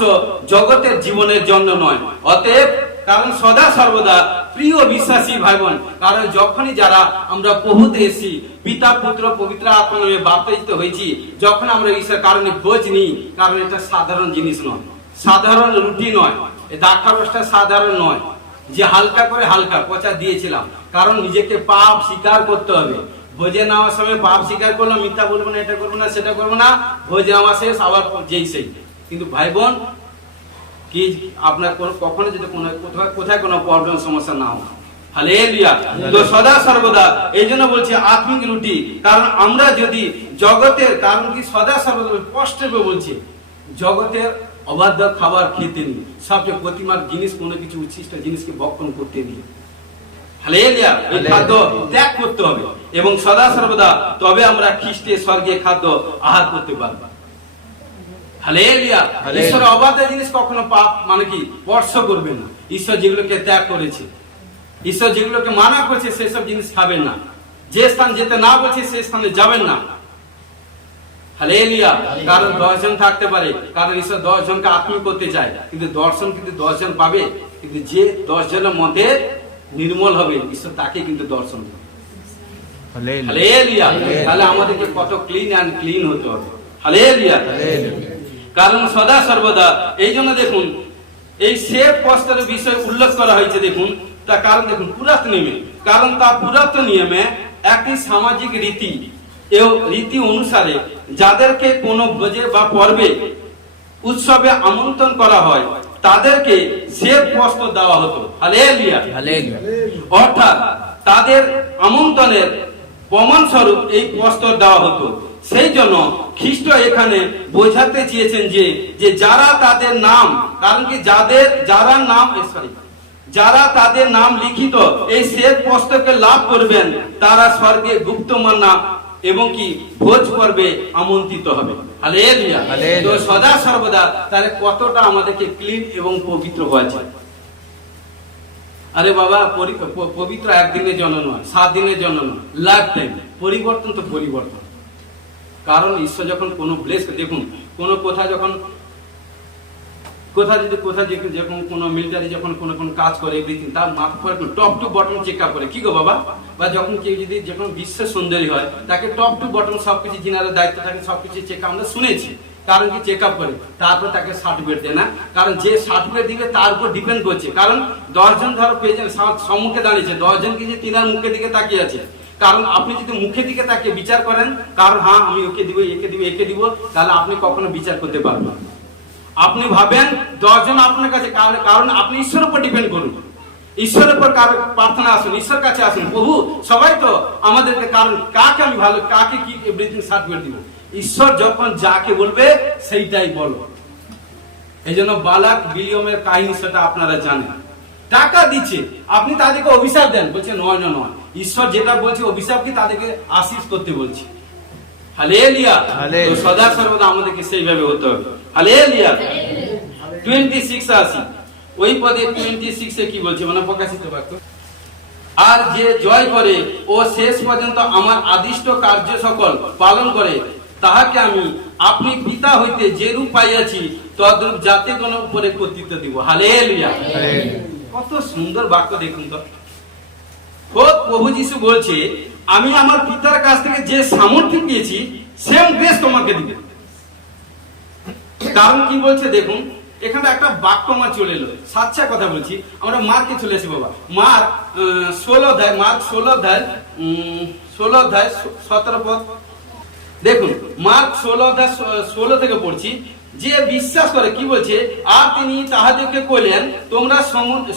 জগতের জীবনের জন্য নয়। অতএব কারণ সদা সর্বদা প্রিয় বিশ্বাসী ভাই বোন, কারণ যখনই যারা আমরা প্রভুতে এসেছি, পিতা পুত্র পবিত্র আত্মা নামে বাপ্তিস্ত হয়েছি, যখন আমরা ঈশ্বরের কারণে ভোজ নিই, কারণ এটা সাধারণ জিনিস নয়, সাধারণ রুটি নয়, এই দ্রাক্ষারসটা সাধারণ নয় যে হালকা করে হালকা পচা দিয়েছিলাম, কারণ নিজেকে পাপ স্বীকার করতে হবে। ভোজে নেওয়ার সময় পাপ স্বীকার করলাম, মিথ্যা বলবো না, এটা করবো না, সেটা করবো না, ভোজ নেওয়া শেষ আবার যেই সেই। কিন্তু ভাই বোন কি আপনার কখনো যদি কোথায় কোনো প্রবলেম সমস্যা না হয়। হালেলুয়া। তো সদা সর্বদা এই জন্য বলছি আত্মিক রুটি, কারণ আমরা যদি জগতের, কারণ কি সদা সর্বদা স্পষ্ট বলছি জগতের অবাধ্য খাবার খেতে নেই, সবচেয়ে প্রতিমার জিনিস, কোনো কিছু উচ্ছিষ্ট জিনিসকে ভক্ষণ করতে নেই। হালেলুয়া। এই খাদ্য ত্যাগ করতে হবে এবং সদা সর্বদা, তবে আমরা খ্রিস্টের স্বর্গে খাদ্য আহার করতে পারব। হালেলুয়া। ঈশ্বর অবাধ্য জিনিস কখনো পাপ মানে কি স্পর্শ করবে না। ঈশ্বর যেগুলোকে ত্যাগ করেছে, ঈশ্বর যেগুলোকে মানা করেছে সেসব জিনিস খাবেন না। যে স্থান যেতে না বলছে সেই স্থানে যাবেন না। হালেলুয়া। কারণ 10 জন থাকতে পারে, কারণ ঈশ্বর 10 জনকে আত্মীয় করতে চায়, কিন্তু দর্শন কিন্তু 10 জন পাবে, কিন্তু যে 10 জনের মধ্যে নির্মল হবে ঈশ্বর তাকে কিন্তু দর্শন করবে। হালেলুয়া। তাহলে আমাদেরকে কত ক্লিন এন্ড ক্লিন হতে হবে। হালেলুয়া। কারণ সদা সর্বদা এই জন্য দেখুন এই সেব বস্ত্রের বিষয় উল্লেখ করা হয়েছে। দেখুন তা কারণ দেখুন পুরাতন নিয়মে, কারণ তা পুরাতন নিয়মে একটি সামাজিক রীতি রীতি অনুসারে যাদেরকে কোনো ভোজে বা পর্বে উৎসবে আমন্ত্রণ করা হয় তাদেরকে সেব বস্ত্র দেওয়া হতো। হালেলুয়া। অর্থাৎ তাদের আমন্ত্রণের প্রমাণ স্বরূপ এই বস্ত্র দেওয়া হতো। সেই জন্য খ্রিস্ট এখানে বোঝাতে চেয়েছেন যে যারা তাদের নাম, কারণ কি যারা তাদের নাম লিখিত এই শ্বেত পুস্তকে লাভ করবেন তারা স্বর্গে গুপ্ত মান্না এবং কি ভোজ পর্বে আমন্ত্রিত হবে। হালেলুয়া। তো সদা সর্বদা তাহলে কতটা আমাদেরকে ক্লিন এবং পবিত্র হয়েছে। আরে বাবা পবিত্র একদিনের জন্য নয়, 7 দিনের জন্য নয়, লাইফ টাইম পরিবর্তন। তো পরিবর্তন, কারণ ঈশ্বর যখন কোনো ব্লেস, দেখুন কোনো কোথায় যখন যখন কোনো মিলিটারি যখন কোনো কাজ করে এভরিথিং তার মাথা পরে top to bottom check up করে, কি গো বাবা, বা যখন কেউ যদি যখন বিশ্ব সুন্দরী হয় তাকে টপ টু বটম সবকিছু যিনারা দায়িত্ব থাকে সবকিছু চেক আমরা শুনেছি। কারণ কি চেক আপ করে তারপর তাকে সার্টিফিকেট দেয় না, কারণ যে সার্টিফিকেট দিবে তার উপর ডিপেন্ড করছে। কারণ 10 জন ধরো পেয়েছেন সম্মুখে দাঁড়িয়েছে, 10 জন কিন্তু তিনার মুখের দিকে তাকিয়ে আছে। কারণ আপনি যদি মুখের দিকে তাকিয়ে বিচার করেন, কারণ হ্যাঁ আমি ওকে দিব, একে দিব, একে দিব, তাহলে আপনি কখনো বিচার করতে পারবেন। আপনি ভাবেন 10 জন আপনার কাছে, কারণ আপনি ঈশ্বরের উপর ডিপেন্ড করুন, ঈশ্বরের উপর প্রার্থনা আসুন, ঈশ্বর কাছে আসুন, প্রভু সবাই তো আমাদেরকে, কারণ কাকে আমি ভালো, কাকে কি এভরিথিং সার্টিফিকেট দিব, ঈশ্বর যখন যাকে বলবে সেইটাই বলো। এই জন্য বালাক বিলিয়মের কাহিনী সেটা আপনারা জানেন। টাকা দিচ্ছে, আপনি তাদেরকে অভিশাপ দেন, বলছে নয় না নয়, ঈশ্বর যেটা বলছে অভিশাপ কি তাদেরকে আশীষ করতে বলছে। হালেলুয়া। তো সদা সর্বদা আমাদেরকে সেইভাবে হতে হবে। হালেলুয়া। 26 আসি, ওই পদে 26 এ কি বলছে, মানে প্রকাশিত বাক্য, আর যে জয় করে ও শেষ পর্যন্ত আমার আদিষ্ট কার্য সকল পালন করে, তাহাকে আমি আপনি পিতা হইতে যেরূপ পাইয়াছি তদ্রূপ জাতিগণ উপরে কর্তৃত্ব দিব। হালেলুয়া। কত সুন্দর বাক্য দেখুন তো। খোদ প্রভু যীশু বলছে, আমি আমার পিতার কাছ থেকে যে সামর্থ্য পেয়েছি সেম গ্রেস তোমাকে দিব। কারণ কি বলছে দেখুন, এখানে একটা বাক্য আমার চলে এলো, সাচ্চা কথা বলছি। আমরা মার্কে চলে এসে বাবা, মার্ক 16 অধ্যায়, মার্ক 16 অধ্যায় 17 পদ দেখুন। মার্ক 16 অধ্যায় 16 থেকে পড়ছি। যে বিশ্বাস করে, কি বলছে, আর তিনি তাহাদেরকে কইলেন, তোমরা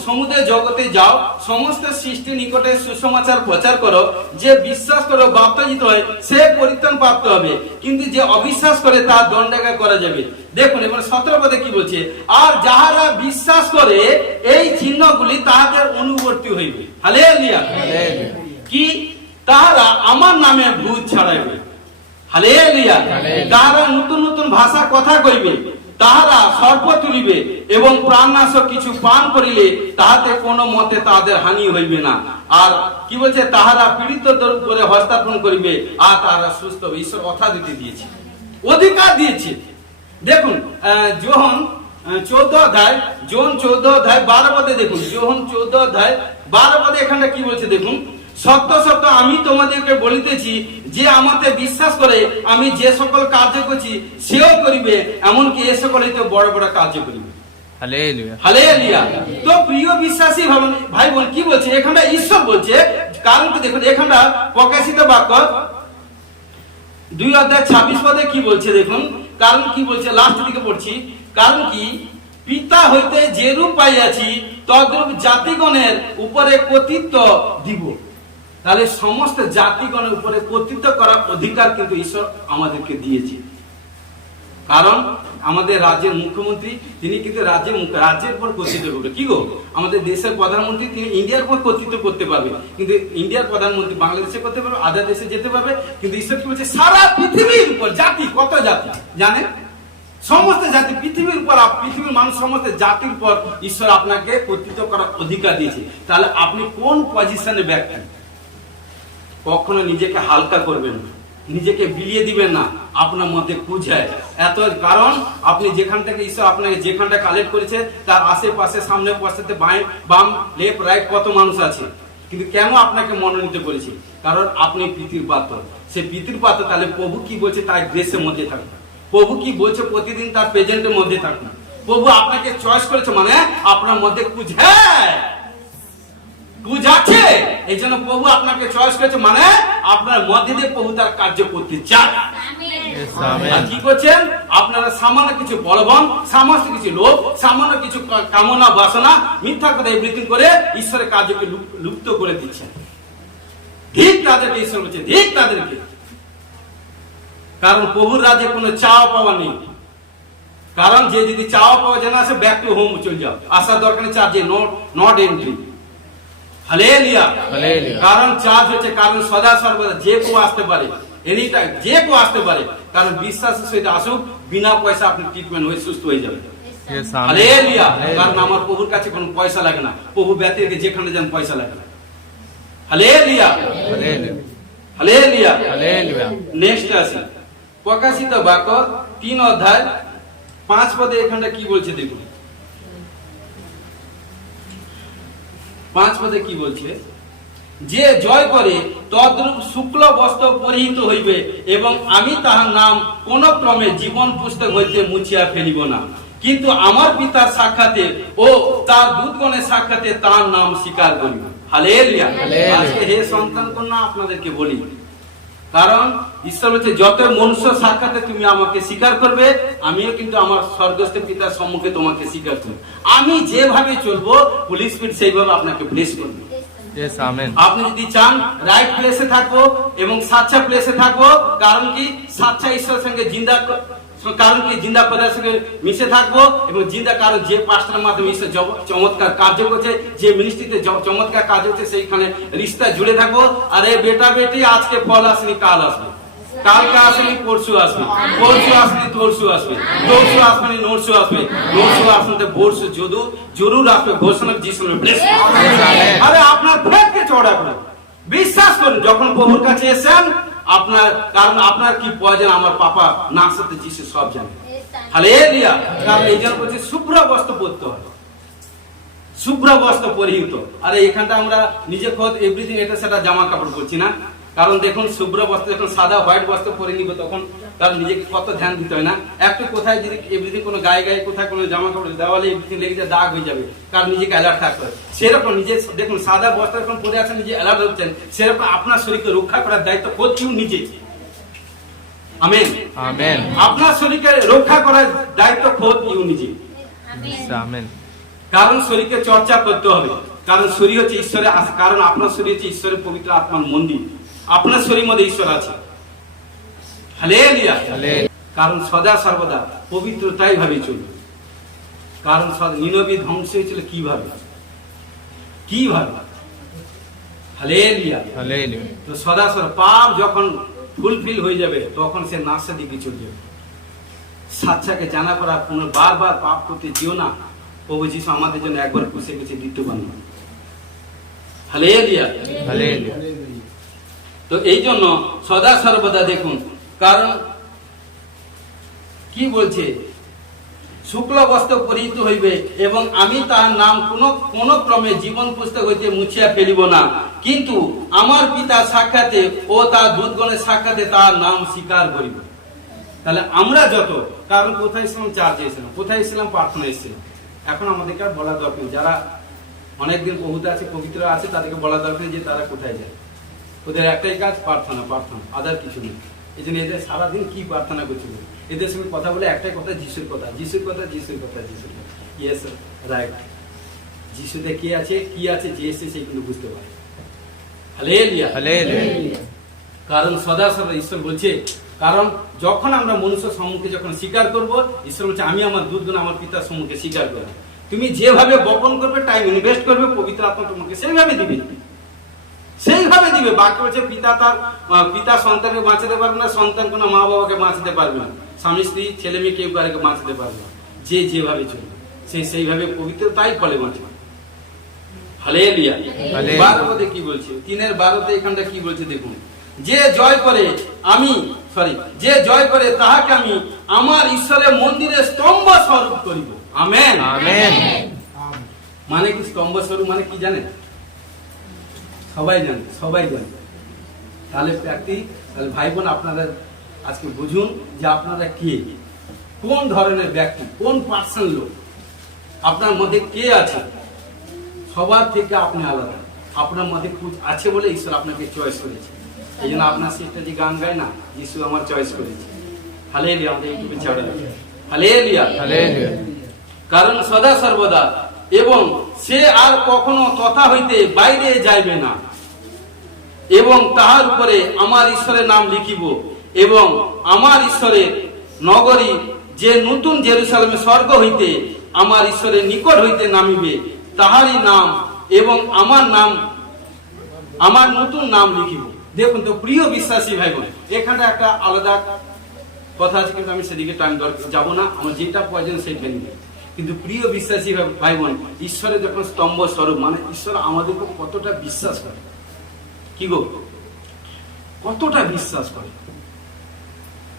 সমুদ্রের জগতে যাও, সমস্ত সৃষ্টি নিকটে সুসমাচার প্রচার করো। যে বিশ্বাস করে বাপ্তাজিত হয় সে পরিত্রাণ প্রাপ্ত হবে, কিন্তু যে অবিশ্বাস করে তার দণ্ডাজ্ঞা করা যাবে। দেখুন এবার 17 পদে কি বলছে, আর যাহারা বিশ্বাস করে এই চিহ্নগুলি তাহাদের অনুবর্তী হইবে। হালেলুয়া। কি? তাহারা আমার নামে ভূত ছাড়াইবে। হালেলুয়া। তাহারা নতুন নতুন ভাষা কথা কইবে, তাহারা সর্প তুলিবে এবং প্রাণনাশক কিছু পান করিলে তাহাতে কোনো মতে তাদের হানি হইবে না। আর কি বলছে, তাহারা পীড়িতদের উপরে হস্তার্পণ করিবে আর তাহারা সুস্থ হবে। ঈশ্বর কথা দিতে দিয়েছে, অধিকার দিয়েছে। দেখুন যোহন 14 অধ্যায়, যোহন 14 অধ্যায় 12 পদে দেখুন, যোহন 14 অধ্যায় 12 পদে এখানে কি বলছে দেখুন, সত্য সত্য আমি তোমাদেরকে বলিতেছি, যে আমাকে বিশ্বাস করে আমি যে সকল কার্য করছি সেও করিবে, এমনকি এ সকল হইতে বড় বড় কার্য করিবে। হালেলুয়া। হালেলুয়া। তো প্রিয় বিশ্বাসী ভাই বোন, কি বলছে এখানে ঈশ্বর বলছে, কারণ কি দেখুন, এখানে প্রকাশিত বাক্য 2 অধ্যায় 26 পদে কি বলছে দেখুন, কারণ কি বলছে, লাস্ট দিকে পড়ছি, কারণ কি পিতা হইতে যেরূপ পাইয়াছি তদ্রূপ জাতিগণের উপরে কর্তৃত্ব দিব। তাহলে সমস্ত জাতিগণের উপরে কর্তৃত্ব করার অধিকার কিন্তু ঈশ্বর আমাদেরকে দিয়েছে। কারণ আমাদের রাজ্যের মুখ্যমন্ত্রী তিনি কিন্তু রাজ্যের উপর কর্তৃত্ব করবে। কি গো, আমাদের দেশের প্রধানমন্ত্রী তিনি ইন্ডিয়ার উপর কর্তৃত্ব করতে পারবে, কিন্তু ইন্ডিয়ার প্রধানমন্ত্রী বাংলাদেশে করতে পারবে, আদার দেশে যেতে পারবে, কিন্তু ঈশ্বর কি বলছে, সারা পৃথিবীর উপর জাতি, কত জাতি জানেন, সমস্ত জাতি, পৃথিবীর উপর, পৃথিবীর মানুষ সমস্ত জাতির উপর ঈশ্বর আপনাকে কর্তৃত্ব করার অধিকার দিয়েছে। তাহলে আপনি কোন পজিশনে ব্যক্তি? কখনো নিজেকে হালকা করবেন না, নিজেকে বিলিয়ে দিবেন না আপনার মধ্যে খুঁজায় এত। কারণ আপনি যেখান থেকে ঈশ্বর আপনাকে যেখানটা কালেক্ট করেছে তার আশেপাশে, সামনে পাশে, বাম লেফট রাইট কত মানুষ আছে, কিন্তু কেন আপনাকে মনোনীত করেছে? কারণ আপনি পিতৃর পাত্র। সে পিতৃর পাত্র, তাহলে প্রভু কি বলছে তার গ্রেসের মধ্যে থাকবে। প্রভু কি বলছে, প্রতিদিন তার প্রেজেন্টের মধ্যে থাকবে। প্রভু আপনাকে চয়েস করেছে, মানে আপনার মধ্যে আছে, এই জন্য প্রভু আপনাকে চয়েস করেছে, মানে আপনার মধ্যে দিয়ে প্রভু তার কার্য করতে চায়। কি করছেন আপনারা? সামান্য কিছু বলবন, সামান্য কিছু লোভ, সামান্য কিছু কামনা বাসনা, মিথ্যা কথা এভরিথিং করে ঈশ্বরের কার্যকে লুপ্ত করে দিচ্ছেন। ঠিক তাদেরকে ঈশ্বর বলছে, ঠিক তাদেরকে। কারণ প্রভুর রাজ্যে কোনো চাওয়া পাওয়া নেই। কারণ যে যদি চাওয়া পাওয়া যেন আসে, ব্যাক টু হোম চলে যাও, আসার দরকার নেই, চার্জে নট এন্ট্রি। হালেলুয়া। কারণ চার্জ হচ্ছে, কারণ সদা সর্বদা যে কেউ আসতে পারে, এনি টাইম যে কেউ আসতে পারে। কারণ বিশ্বাসের সহিত আসুক, বিনা পয়সা আপনি ট্রিটমেন্ট হয়ে সুস্থ হয়ে যাবে। হালেলুয়া। কারণ আমার প্রভুর কাছে কোনো পয়সা লাগে না, প্রভু ব্যক্তিকে যেখানে যান পয়সা লাগে না। হালেলুয়া। হালেলুয়া। হালেলুয়া। নেক্সট আসি, প্রকাশিত বাক্য 3 অধ্যায় 5 পদে এখানে কি বলছে দেখুন। 5 পদে কি বলছে, যে জয় করে তদ্রূপ শুক্ল বস্ত্র পরিহিত হইবে, এবং আমি তাহার নাম কোন ক্রমে জীবন পুস্তক হইতে মুছিয়া ফেলিব না, কিন্তু আমার পিতার সাক্ষাতে ও তার দূতগণের সাক্ষাতে তার নাম স্বীকার করিব। হালেলুয়া। আজকে হে সন্তান কন্যা আপনাদেরকে বলি, কারণ ঈশ্বর বলছে, যত মনুষ্য সাক্ষাতে তুমি আমাকে স্বীকার করবে, আমিও কিন্তু আমার স্বর্গস্থ পিতার সম্মুখে তোমাকে স্বীকার করব। আমি যেভাবে চলবো, হোলি স্পিরিট সেইভাবে আপনাকে ব্লেস করবে। Yes, amen. আপনি যদি চান রাইট প্লেসে থাকবো এবং সাচ্চা প্লেসে থাকবো, কারণ কি সাচ্চা ঈশ্বরের সঙ্গে জিন্দা কারণ কি জিন্দা খোদার সঙ্গে মিশে থাকবো এবং জিন্দা কারণ যে পাঁচটার মাধ্যমে ঈশ্বর চমৎকার কার্য করছে, যে মিনিস্ট্রিতে চমৎকার কাজ হচ্ছে সেইখানে রিস্তা জুড়ে থাকবো। আর এই বেটা বেটি আজকে ফল আসেনি, কাল আসবে, কালকে আসেনি পরশু আসবে, পরশু আসেনি তরশু আসবে, তরশু আসবেনি নরশু আসবে, নরশু আসলে বর্ষু জরুর আসবে। ঘোষণা যিশু আরে আপনার ফেটকে চড়া করে বিশ্বাস করুন, যখন প্রভুর কাছে এসেন আপনার, কারণ আপনার কি প্রয়োজন আমার পাপা না সাথে যিশু সব জানে। হালেলুয়া। কারণ এই জন্য বলছে শুভ্র বস্ত্র পরতে হয়, শুভ্র বস্ত্র পরিহিত। আরে এখানটা আমরা নিজে খোদ এভরিথিং এটা সেটা জামা কাপড় পরছি না, কারণ দেখুন শুভ্র বস্ত্র যখন সাদা হোয়াইট বস্ত্র পরে নিব তখন কারণ নিজেকে কত ধ্যান দিতে হয় না। একটু কোথায় যদি এভরিথিং কোনো গায়ে গায়ে কোথায় কোনো জামা কাপড় দেওয়ালে এভরিথিং লেগে যায়, দাগ হয়ে যাবে, কারণ নিজেকে অ্যালার্ট থাকতে হয়। সেরকম নিজে দেখুন সাদা বস্ত্র যখন পরে আছেন নিজে অ্যালার্ট হচ্ছেন, সেরকম আপনার শরীরকে রক্ষা করার দায়িত্ব করছেন নিজে। Amen, amen. আপনার শরীরকে রক্ষা করার দায়িত্ব খোদ ইউ নিজে। আমেন। কারণ শরীরকে চর্চা করতে হবে, কারণ শরীর হচ্ছে ঈশ্বরের, কারণ আপনার শরীর হচ্ছে ঈশ্বরের পবিত্র আত্মার মন্দির, আপনার শরীর মধ্যে ঈশ্বর আছে। হালেলুয়া। কারণ সদা সর্বদা পবিত্রতাই ভাবে চলবে। কারণ নিনবী ধ্বংস হয়েছিল কিভাবে, কিভাবে? হালেলুয়া। তো সদা সর্বদা পাপ যখন ফুলফিল হয়ে যাবে তখন সে নাশের দিকে চলে যাবে। সাচ্চাকে জানা করা, কোনো বারবার পাপ করতে যেও না। প্রভু যিশু আমাদের জন্য একবার খুশি গেছে, দ্বিতীয়বার না। Hallelujah, hallelujah. তো এই জন্য সদা সর্বদা দেখুন, কারণ কি বলছে, শুক্ল বস্ত্র পরিহিত হইবে এবং আমি তার নাম কোন ক্রমে জীবন পুস্তক হইতে মুছিয়া ফেলিব না, কিন্তু আমার পিতার সাক্ষাতে ও তার দূতগণের সাক্ষাতে তার নাম স্বীকার করিব। তাহলে আমরা যত, কারণ কোথায় ছিলাম, চার্চে এসেছিলাম, কোথায় এসেছিলাম, প্রার্থনা এসেছিলাম। এখন আমাদেরকে আর বলা দরকার, যারা অনেকদিন বহুতে আছে, পবিত্র আছে, তাদেরকে বলা দরকার যে তারা কোথায় যায়। ওদের একটাই কাজ, প্রার্থনা, প্রার্থনা, আদার কিছু নেই। এই জন্য এদের সারাদিন কি প্রার্থনা করছিল, এদের সঙ্গে কথা বলে একটাই কথা, যিশুর কথা, যিশুর কথা, যিশুর কথা, যিশুর কথা। Yes right. যিশুতে কে আছে, কি আছে, যে এসে সেই কিন্তু বুঝতে পারে। Hallelujah, hallelujah. কারণ সদা সদা ঈশ্বর বলছে, কারণ যখন আমরা মনুষ্য সম্মুখে যখন স্বীকার করব, ঈশ্বর বলছে আমি আমার দুধগুণ আমার পিতার সম্মুখে স্বীকার করব। তুমি যেভাবে বপন করবে, টাইম ইনভেস্ট করবে, পবিত্র আত্মা তোমাকে সেইভাবে দিবে, সেইভাবে দিবে। বাক্য হচ্ছে পিতা সন্তানকে বাঁচাতে পারবে না, সন্তান কোনো মা বাবাকে বাঁচাতে পারবে না, স্বামী স্ত্রী ছেলে মেয়ে কেউ কারকে বাঁচাতে পারবে না। যে যেভাবে চলবে সেইভাবে পবিত্রতাই ফলে বাঁচবে। হালেলুয়া। 12 কি বলছে, 3:12 এখানটা কি বলছে দেখুন, যে জয় করে যে জয় করে তাহাকে আমি আমার ঈশ্বরের মন্দিরে স্তম্ভ স্বরূপ করিব। Amen, amen. মানে কি স্তম্ভ স্বরূপ মানে কি জানেন? সবাই জানে, সবাই জানে। তাহলে ভাই বোন আপনারা আজকে বুঝুন যে আপনারা কে, কোন ধরনের ব্যক্তি, কোন পার্সন লোক আপনার মধ্যে কে আছে। সবার থেকে আপনি আলাদা, আপনার মধ্যে আছে বলে ঈশ্বর আপনাকে চয়েস করেছে। এই জন্য আপনার সিস্টার যে গান গায় না, যিশু আমার চয়েস করেছে। হালেলুয়া। আমাদের ইউটিউবে ছাড়া আছে। Hallelujah, hallelujah. কারণ সদা সর্বদা এবং সে আর কখনো তথা হইতে বাইরে যাইবে না, এবং তাহার উপরে আমার ঈশ্বরের নাম লিখিব, এবং আমার ঈশ্বরের নগরী যে নতুন জেরুসালেমে স্বর্গ হইতে আমার ঈশ্বরের নিকট হইতে নামিবে, তাহারই নাম এবং আমার নতুন নাম লিখিব। দেখুন তো প্রিয় বিশ্বাসী ভাই বোন, এখানটা একটা আলাদা কথা আছে, কিন্তু আমি সেদিকে টাইম যাব না, আমার যেটা প্রয়োজন সেটা নিবে। কিন্তু প্রিয় বিশ্বাসী ভাই বোন, ঈশ্বরের যখন স্তম্ভ স্বরূপ, মানে ঈশ্বর আমাদেরকে কতটা বিশ্বাস করে, কি গো, কতটা বিশ্বাস করে।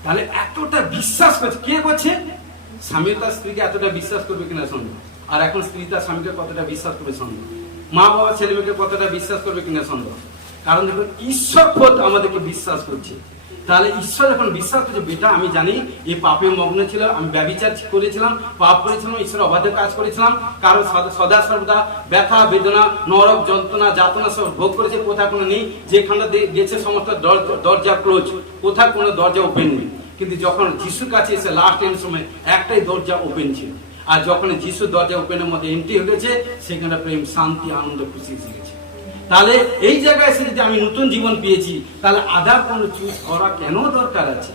তাহলে এতটা বিশ্বাস করছে, কে করছে? স্বামী তার স্ত্রীকে এতটা বিশ্বাস করবে কিনা সন্দেহ। আর এখন স্ত্রী তার স্বামীকে কতটা বিশ্বাস করবে সন্দেহ। মা বাবা ছেলে মেয়েকে কতটা বিশ্বাস করবে কিনা সন্দেহ। কারণ দেখুন ঈশ্বর খোদ আমাদেরকে বিশ্বাস করছে। তাহলে ঈশ্বর যখন বিশ্বাস করছে, বেটা আমি জানি এই পাপে মগ্ন ছিল, আমি ব্যভিচার করেছিলাম, পাপ করেছিলাম, ঈশ্বর অবাধ্য কাজ করেছিলাম, কারণ সদা সর্বদা ব্যথা বেদনা নরক যন্ত্রণা যাতনা সব ভোগ করেছে, কোথাও কোনো নেই, যেখানে গেছে সমস্ত দরজা ক্লোজ, কোথাও কোনো দরজা ওপেন নেই। কিন্তু যখন যিশুর কাছে এসে লাস্ট এন্ড সময় একটাই দরজা ওপেন ছিল, আর যখন যিশুর দরজা ওপেনের মধ্যে এন্ট্রি হয়ে গেছে, সেখানে প্রেম শান্তি আনন্দ খুশি এসে গেছে। তাহলে এই জায়গায় এসে যদি আমি নতুন জীবন পেয়েছি, তাহলে আদার কোনো চুজ করা কেন দরকার আছে?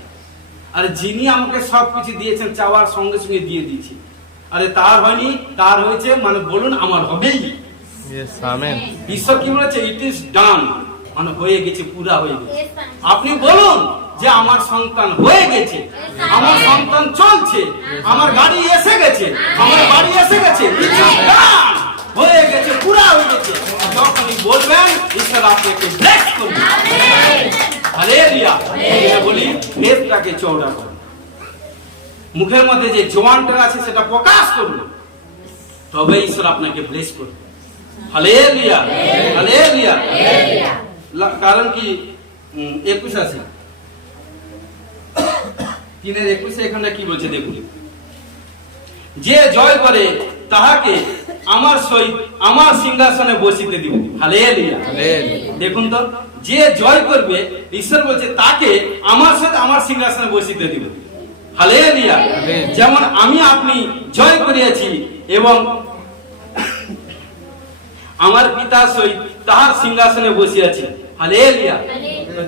আরে যিনি আমাকে সবকিছু দিয়েছেন চাওয়ার সঙ্গে সঙ্গে দিয়ে দিয়েছি, আরে তার হয়নি, তার হয়েছে, মানে বলুন আমার হবেই। ঈশ্বর কি বলেছে? ইট ইজ ডান, মানে হয়ে গেছে, পুরা হয়ে গেছে। আপনি বলুন যে আমার সন্তান হয়ে গেছে, আমার সন্তান চলছে, আমার গাড়ি এসে গেছে, আমার বাড়ি এসে গেছে, হয়ে গেছে, পুরা হয়ে গেছে। যখনই বলবেন ঈশ্বর আপনাকে ব্লেস করবে। হালেলুয়া। বলি ফেসটাকে চওড়া করুন, মুখের মধ্যে যে জোয়ানটা আছে সেটা প্রকাশ করুন, তবে ঈশ্বর আপনাকে ব্লেস করবে। Hallelujah, hallelujah. কারণ কি 21 আছে, 3:21 এখানে কি বলছে দেখুন, যে জয় করে তাহাকে আমার সহিত আমার সিংহাসনে বসিতে দিব। হালেলুয়া। দেখুন তো, যে জয় করবে, ঈশ্বর বলছে তাকে আমার সাথে আমার সিংহাসনে বসিতে দিব। হালেলুয়া। যেমন আমি আপনি জয় করিয়াছি এবং আমার পিতা সহিত তাহার সিংহাসনে বসিয়াছি। হালেলুয়া।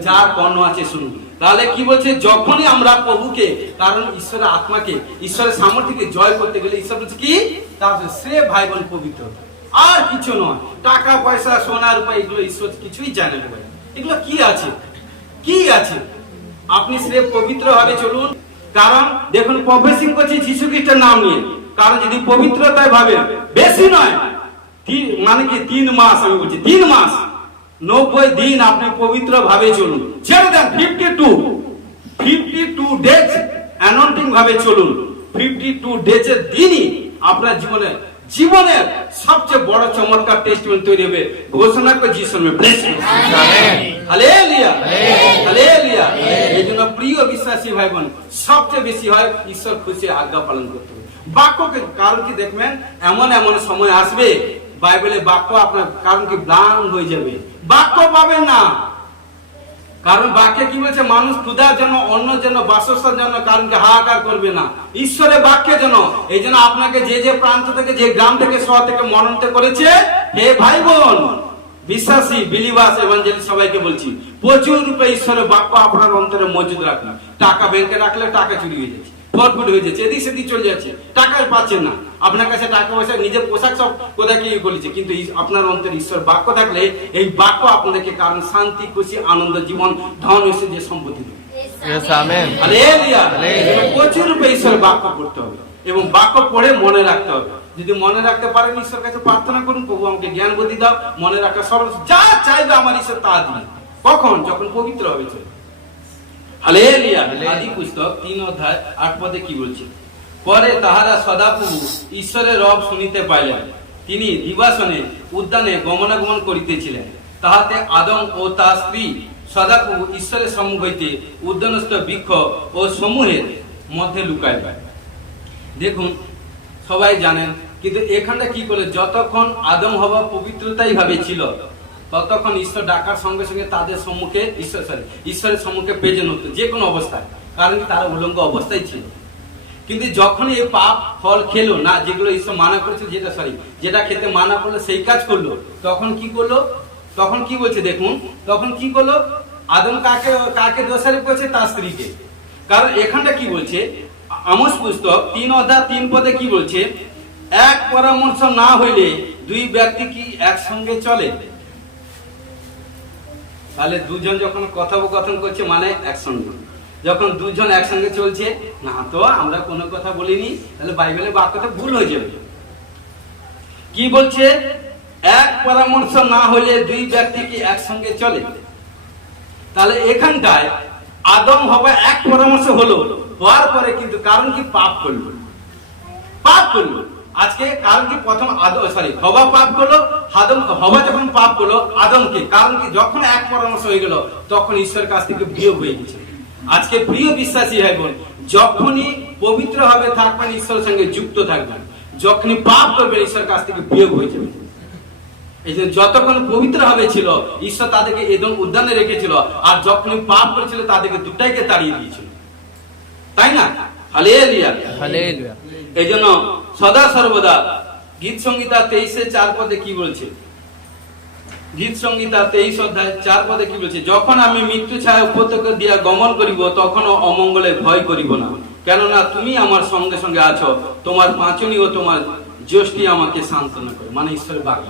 যার কর্ণ আছে শুনুন। তাহলে কি বলছে? যখনই আমরা প্রভুকে, কারণ ঈশ্বরের আত্মাকে, ঈশ্বরের সামর্থ্যকে জয় করতে গেলে ঈশ্বর বলছে কি? তাহলে সে ভাই বোন পবিত্র, আর কিছু নয়। টাকা পয়সা সোনা রূপা এগুলো ঈশ্বর কিছুই জানে না। এগুলো কি আছে? কি আছে? আপনি সে পবিত্র ভাবে চলুন। কারণ দেখুন, প্রফেসিং করছি যীশু খ্রিস্টের নাম নিয়ে, কারণ যদি পবিত্রতায় ভাবে, বেশি নয়, মানে কি 3 মাস, আমি বলছি 3 মাস 90 দিন আপনি পবিত্র ভাবে চলুন। ছেড়ে দেন 52 ডেজ অ্যানন্টিং ভাবে চলুন। 52 ডেজের দিনই আপনার জীবনের সবচেয়ে বড় চমৎকার টেস্টিমনি তৈরি হবে। ঘোষণা করে যিশুর নামে ব্লেস করুন। Hallelujah, hallelujah. এইজন্য প্রিয় বিশ্বাসী ভাই বোন, সবচেয়ে বেশি হয় ঈশ্বর খুশি আজ্ঞা পালন করতে হবে। বাক্যকে, কারণ কি দেখবেন এমন এমন সময় আসবে বাইবেলে বাক্য আপনার, কারণ কি ব্লাঙ্ক হয়ে যাবে, বাক্য পাবেন না। কারণ বাক্যে কি বলছে? মানুষ ক্ষুধার জন্য, অন্যের জন্য, বাসস্থানের জন্য, কারণ কি হাহাকার করবে না, ঈশ্বরের বাক্যের জন্য। এই জন্য আপনাকে যে যে প্রান্ত থেকে, যে গ্রাম থেকে, শহর থেকে মনোনীত করেছে, হে ভাই বোন বিশ্বাসী, বিলিভার্স, এভাঞ্জেলিস্ট সবাইকে বলছি, প্রচুর রূপে ঈশ্বরের বাক্য আপনার অন্তরে মজুদ রাখুন। টাকা ব্যাংকে রাখলে টাকা চুরি হয়ে যাচ্ছে, ফটফট হয়ে যাচ্ছে, এদিক সেদিক চলে যাচ্ছে, টাকাই পাচ্ছেন না। আপনার কাছে টাকা পয়সা, নিজের পোশাক সব কোথায় কি বলেছে, কিন্তু আপনার অন্তরে ঈশ্বর বাক্য থাকলে এই বাক্য আপনাদেরকে কারণ শান্তি, খুশি, আনন্দ, জীবন, ধন, ঐশ্বর্য, সম্পত্তি দেবে। প্রচুর রূপে ঈশ্বরের বাক্য পড়তে হবে এবং বাক্য পড়ে মনে রাখতে হবে। যদি মনে রাখতে পারেন, ঈশ্বর কাছে প্রার্থনা করুন, প্রভু আমাকে জ্ঞান বুদ্ধি দাও, মনে রাখা সরল, যা চাইবে আমার ঈশ্বর তা দিন। কখন? যখন পবিত্র হবে চলে। হালেলুয়া। আদি পুস্তক 3:8 পদে কি বলছে? পরে তাহারা সদাপ্রভু ঈশ্বরের রব শুনিতে পাইলেন, তিনি দিবাসনে উদ্যানে গমনাগমন করিতেছিলেন। তাহাতে আদম ও তার স্ত্রী সদাপ্রভু ঈশ্বরের সম্মুখ হইতে উদ্যানস্থ বৃক্ষ ও সমূহের মধ্যে লুকাইলেন। দেখুন, সবাই জানেন, কিন্তু এখানটা কি করে? যতক্ষণ আদম হওয়া পবিত্রতাই ভাবে ছিল, ততক্ষণ ঈশ্বর ডাকার সঙ্গে সঙ্গে তাদের সম্মুখে ঈশ্বরের সম্মুখে প্রেজেন্ট হতো, যে কোনো অবস্থায়, কারণ তারা উলঙ্গ অবস্থায় ছিল। কিন্তু যখন এই পাপ ফল খেলো না, যেগুলো ঈশ্বর মানা করেছে, যেটা খেতে মানা করলো, সেই কাজ করলো, তখন কি করলো? তখন কি বলছে দেখুন, তখন কি করলো? আদম কাকে দোষারোপ করেছে? তার স্ত্রীকে। কারণ এখানটা কি বলছে? আমোস পুস্তক 3:3 পদে কি বলছে? এক পরামর্শ না হইলে দুই ব্যক্তি কি একসঙ্গে চলে? তাহলে দুজন যখন কথোপকথন করছে, মানে একসঙ্গে, যখন দুজন একসঙ্গে চলছে না, তো আমরা কোনো কথা বলিনি, তাহলে বাইবেলের বাক্যটা ভুল হয়ে যাবে। কি বলছে? এক পরামর্শ না হলে দুই ব্যক্তি কি একসঙ্গে চলে? তাহলে এখানটায় আদম হওয়া এক পরামর্শ হলো, হওয়ার পরে কিন্তু কারণ কি? পাপ করলো। আজকে কারণ কি? প্রথম হওয়া পাপ করলো, হওয়া যখন পাপ করলো আদমকে, কারণ কি? যখন এক পরামর্শ হয়ে গেল, তখন ঈশ্বরের কাছ থেকে বিয়োগ হয়ে গেছে। আজকে প্রিয় বিশ্বাসী ভাই বোন, যখনই পবিত্র ভাবে থাকবেন, ঈশ্বরের সঙ্গে যুক্ত থাকবেন, যখনই পাপ করবেন, ঈশ্বরের কাছ থেকে বিয়োগ হয়ে যাবে। এই জন্য যতক্ষণ পবিত্র ভাবে ছিল, ঈশ্বর তাদেরকে এদম উদ্যানে রেখেছিল, আর যখনই পাপ করেছিল তাদেরকে দুটাইকে তাড়িয়ে দিয়েছিল, তাই না? Hallelujah, hallelujah. এই জন্য সদা সর্বদা গীত সংহিতা 23:4 পদে কি বলছে? গীত সংহিতা 23 অধ্যায় 4 পদে কি বলছে? যখন আমি মৃত্যু ছায়া উপত্যকা দিয়া গমন করিব, তখন অমঙ্গলে ভয় করিব না, কেননা তুমি আমার সঙ্গে সঙ্গে আছো, তোমার পাঁচনি ও তোমার জ্যোষ্ঠী আমাকে সান্ত্বনা করে। মানে ঈশ্বরের বাক্য,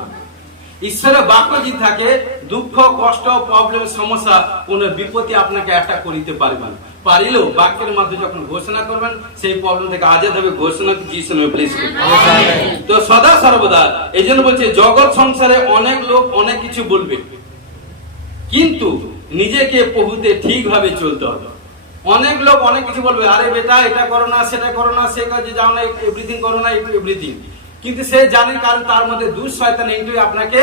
ঈশ্বরের বাক্য যদি থাকে, দুঃখ কষ্ট প্রবলেম সমস্যা কোন বিপত্তি আপনাকে অ্যাটাক করিতে পারবে না। পারিলেও বাক্যের মাধ্যমে যখন ঘোষণা করবেন, সেই প্রবলেম থেকে আজাদ হবে। ঘোষণা যিশু নামে প্লিজ। তো সদা সর্বদা এই জন্য বলছে, জগৎ সংসারে অনেক লোক অনেক কিছু বলবে, কিন্তু নিজেকে প্রভুতে ঠিকভাবে চলতে হবে। অনেক লোক অনেক কিছু বলবে, আরে বেটা এটা করো না, সেটা করো না, সে কাজে যাও না, এভরিথিং করো না, এভরিথিং। কিন্তু সে জানে, কারণ তার মধ্যে দুঃশয়তান একটু আপনাকে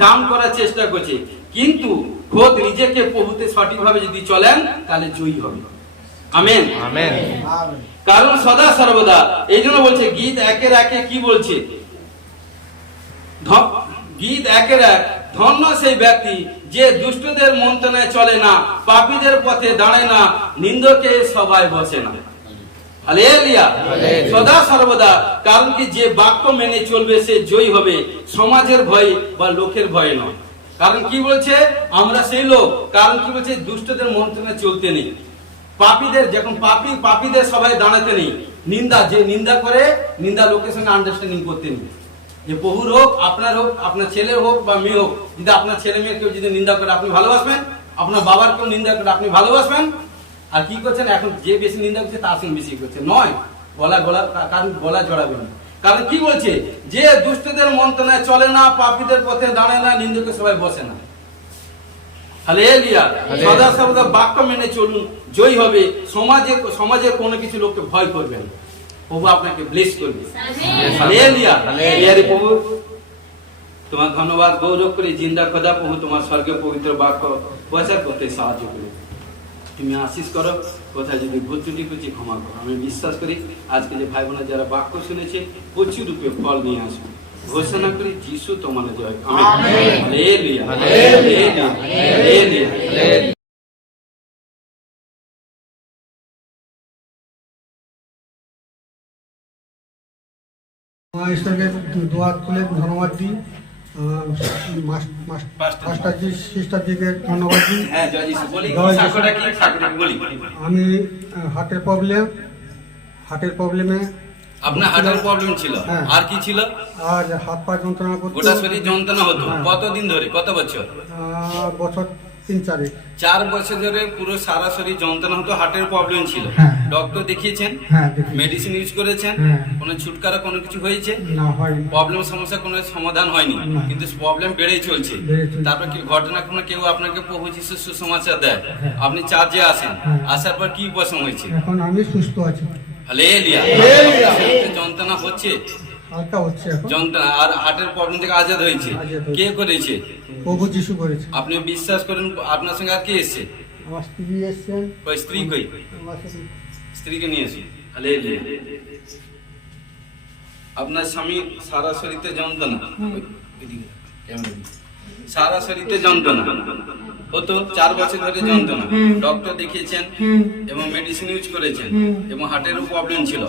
ডাউন করার চেষ্টা করছে। কিন্তু খোদ নিজেকে প্রভুতে সঠিকভাবে যদি চলেন, তাহলে জয়ী হবে। Amen, amen. কারণ সদা সর্বদা এই জন্য বলছে, গীত একের একে কি বলছে? গীত একের এক, ধন্য সেই ব্যক্তি যে দুষ্টদের মন্ত্রণায় চলে না, পাপীদের পথে দাঁড়ায় না, নিন্দকে সভায় বসে না। হালেলুয়া, সদা সর্বদা। কারণ কি, যে বাক্য মেনে চলবে সে জয়ী হবে, সমাজের ভয় বা লোকের ভয় নয়। কারণ কি বলছে? আমরা সেই লোক, কারণ কি বলছে? দুষ্টদের মন্ত্রণায় চলতে নেই, পাপীদের যখন পাপীদের সবাই দাঁড়াতে নেই, নিন্দা যে নিন্দা করে, নিন্দা লোকের সঙ্গে আন্ডারস্ট্যান্ডিং করতে নেই। যে বহুর হোক, আপনার হোক, আপনার ছেলের হোক বা মেয়ে হোক, যদি আপনার ছেলে মেয়ে কেউ যদি নিন্দা করে, আপনি ভালোবাসবেন। আপনার বাবার কেউ নিন্দা করে, আপনি ভালোবাসবেন। আর কি করছেন এখন? যে বেশি নিন্দা করছে তার সঙ্গে বেশি করছে, নয় কারণ গলা জড়াবেন। কারণ কি বলছে? যে দুষ্টদের মন্ত্রণায় চলে না, পাপীদের পথে দাঁড়ায় না, নিন্দকে সবাই বসে না। হালেলুয়া, সদা সর্বদা বাক্য মেনে চলুন, জয়ী হবে। সমাজে কোনো কিছু লোককে ভয় করবেন, প্রভু আপনাকে ব্লেস করবে। হালেলুয়া, প্রভু তোমার ধন্যবাদ গৌরব করি। জিন্দা খোদা প্রভু, তোমার স্বর্গে পবিত্র বাক্য প্রচার করতে সাহায্য করো। তুমি আশিস করো, কোথায় যদি ভুল ত্রুটি করছি ক্ষমা করো। আমি বিশ্বাস করি আজকে যে ভাই বোনেরা যারা বাক্য শুনেছে, প্রচুর রূপে ফল নিয়ে আসবে। ঘোষণা করি, যিশু তোমার জয়। আমেন। Hallelujah, hallelujah, hallelujah. ঈশ্বরকে দোয়া খুলে ধন্যবাদ দিই, মাস্টারজি সিস্টারজিকে ধন্যবাদ দিই। হ্যাঁ, জয় যিশু। বলি সাক্ষ্যটা কি? সাক্ষ্যটা বলি। আমি হার্টের প্রবলেমে আপনার হার্টের প্রবলেম ছিল, হ্যাঁ। আর কি ছিল? আর হাত পা যন্ত্রণা করতো, গোটা শরীর যন্ত্রণা হতো। হ্যাঁ। কতদিন ধরে? কত বছর? বছর 3-4। 4 বছর ধরে পুরো সারা শরীর যন্ত্রণা হতো, হার্টের প্রবলেম ছিল। হ্যাঁ। ডক্টর দেখিয়েছেন? হ্যাঁ, দেখিয়েছি। মেডিসিন ইউজ করেছেন? হ্যাঁ। কোনো ছুটকারা কোনো কিছু হয়েছে? না, হয়নি। প্রবলেম সমস্যা কোনো সমাধান হয়নি, না। কিন্তু প্রবলেম বেড়েই চলছে। বেড়েই চলছে। তারপর কি ঘটনা, কোনো কেউ আপনাকে প্রভু যিশুর সুসমাচার দেয়, হ্যাঁ। আপনি চার্জে আসেন, হ্যাঁ। আসার পর কি উপশম হয়েছে? এখন আমি সুস্থ আছি। হালেলুয়া। যন্ত্রণা হচ্ছে, হালকা হচ্ছে এখন। যন্ত্রণা আর হার্টের প্রবলেম থেকে আজাদ হয়েছে। আজাদ হয়েছে। কে করেছে? প্রভু যিশু করেছে। আপনি বিশ্বাস করেন? আপনার সঙ্গে আর কে এসছে? আমার স্ত্রী এসছেন। ওই স্ত্রী কই? আমার সাথে- স্ত্রীকে নিয়ে এসে। হালেলুয়া। আপনার স্বামী সারা শরীরে যন্ত্রণা, ওইদিকে, ক্যামেরা দিকে। সারা শরীরে যন্ত্রণা হতো, 4 বছর ধরে যন্ত্রণা। ডক্টর দেখিয়েছেন এবং মেডিসিন ইউজ করেছেন, এবং হার্টেরও প্রবলেম ছিল,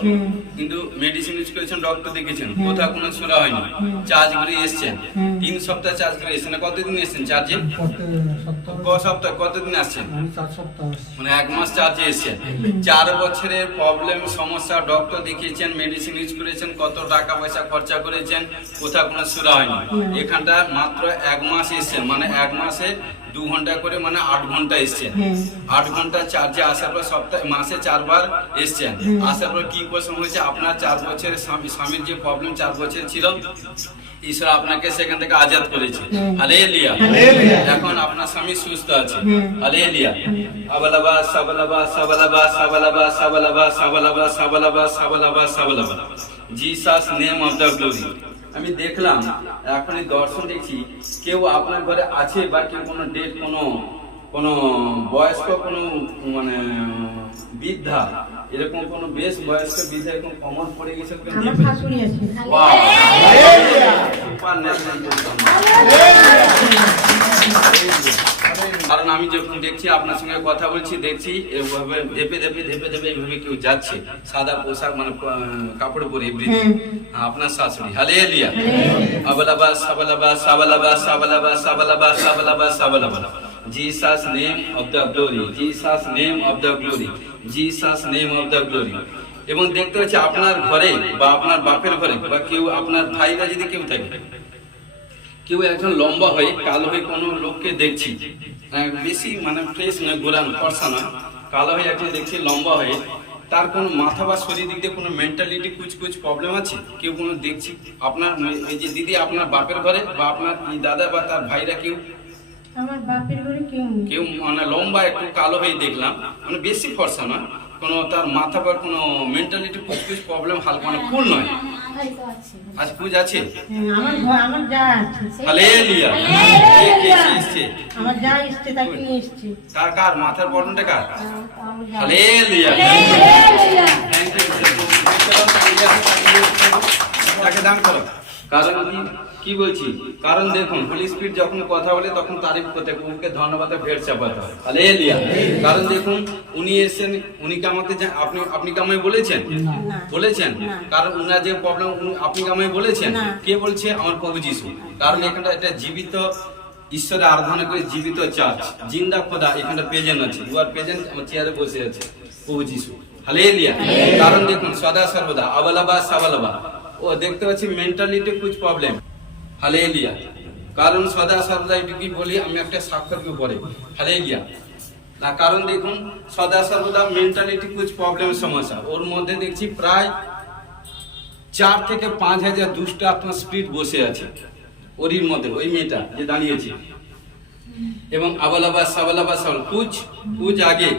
কিন্তু মেডিসিন ইউজ করেছেন, ডক্টর দেখেছেন, কোথাও কোনো সুরা হয়নি। চার্জ করে এসছেন, 3 সপ্তাহ চার্জ করে এসছেন। কতদিন এসছেন চার্জে? সপ্তাহ। কতদিন আসছেন? আমি 4 সপ্তাহ আসছি। মানে 1 মাস চার্জে এসছেন। 4 বছরের প্রবলেম সমস্যা, ডক্টর দেখিয়েছেন, মেডিসিন ইউজ করেছেন, কত টাকা পয়সা খরচা করেছেন, কোথাও কোনো সুরা হয়নি। এখানটা মাত্র 1 মাস এসছেন, মানে 1 মাসে 2 ঘন্টা করে, মানে 8 ঘন্টা এসছেন। 8 ঘন্টা চার্জে আসার পর মাসে 4 বার এসছেন। আসার পর কি উপশম হয়েছে? আপনার 4 বছরের স্বামীর যে প্রবলেম 4 বছর ছিল, ঈশ্বর আপনাকে সেখান থেকে আজাদ করেছে। হালেলুয়া। এখন আপনার স্বামী সুস্থ আছে। হালেলুয়া। আবালাবা সাবালাবা সাবালাবা সাবালাবা সাবালাবা সাবালাবা সাবালাবা সাবালাবা সাবালাবা। Jesus name of the glory. আমি দেখলাম এখনই দর্শন দেখছি, কেউ আপনার ঘরে আছে বা কেউ কোনো ডেট, কোনো বয়স্ক, কোনো মানে বৃদ্ধা, এরকম কোন বেশ বয়স্ক বৃদ্ধা এরকম কমন পড়ে গেছে? আমার শাশুড়ি আছে। কারণ আমি যখন দেখছি আপনার সঙ্গে কথা বলছি দেখছি এভাবে ধেপে ধেপে ধেপে ধেপে এইভাবে কেউ যাচ্ছে সাদা পোশাক মানে কাপড় পরে এভরিথিং আপনার শাশুড়ি হালেলুয়া আবালাবা সাবালাবা সাবালাবা সাবালাবা সাবালাবা সাবালাবা সাবালাবা Jesus name of the glory Jesus name of the glory Jesus name of the glory. এবং দেখতে পাচ্ছি আপনার ঘরে বা আপনার বাপের ঘরে বা কেউ আপনার ভাইরা যদি কেউ থাকে কেউ একজন লম্বা হয়ে কালো হয়ে কোনো লোককে দেখছি বেশি মানে ফ্রেশ নয় গোরান ফর্সা নয় কালো হয়ে একজন দেখছি লম্বা হয়ে তার কোনো মাথা বা শরীর দিক দিয়ে কোনো মেন্টালিটি কুছ প্রবলেম আছে কেউ কোনো দেখছি আপনার এই যে দিদি আপনার বাপের ঘরে বা আপনার এই দাদা বা তার ভাইরা কেউ আমার বাপের ঘরে কেউ মানে লম্বা একটু কালো হয়ে দেখলাম মানে বেশি ফর্সা নয় কোনো তার মাথা বা কোনো মেন্টালিটি কুছ প্রবলেম হালকা মানে ফুল নয় আজ কুছ আছে আমার যা আছে হালেলুয়া কে এসেছে আমার যা এসছে তাকে নিয়ে এসছে কার মাথার বটনটা কার আমার যা হালেলুয়া থ্যাংক ইউ তাকে দান করো কারণ কি বলছি কারণ দেখুন হোলি স্পিরিট যখন কথা বলে তখন তারিফ করতে প্রভুকে ধন্যবাদ ভেট চাপাতে হয় হালেলুয়া কারণ দেখুন উনি এসেছেন উনি কি আমাকে আপনি কি আমায় বলেছেন বলেছেন কারণ উনার যে প্রবলেম আপনি কি আমায় বলেছেন কে বলছে আমার প্রভু যিশু কারণ এখানটা এটা জীবিত ঈশ্বরের আরাধনা করে জীবিত চার্চ জিন্দা খোদা এখানটা প্রেজেন্ট আছে ইউ আর প্রেজেন্ট আমার চেয়ারে বসে আছে প্রভু যিশু হালেলুয়া কারণ দেখুন সদা সর্বদা আবালাবা সাবালাবা ও দেখতে পাচ্ছি মেন্টালিটি কুছ প্রবলেম হালেলুয়া কারণ সদা সর্বদা কি বলি আমি একটা সাক্ষরকে পড়ে হালেলুয়া না কারণ দেখুন সদা সর্বদা মেন্টালিটি কুছ প্রবলেম সমস্যা ওর মধ্যে দেখছি প্রায় 4 থেকে 5,000 দুষ্ট আত্মা স্পিরিট বসে আছে ওরির মধ্যে ওই মেয়েটা যে দাঁড়িয়েছে এবং আবালাবা সাবালাবা সাবাল কুছ আগে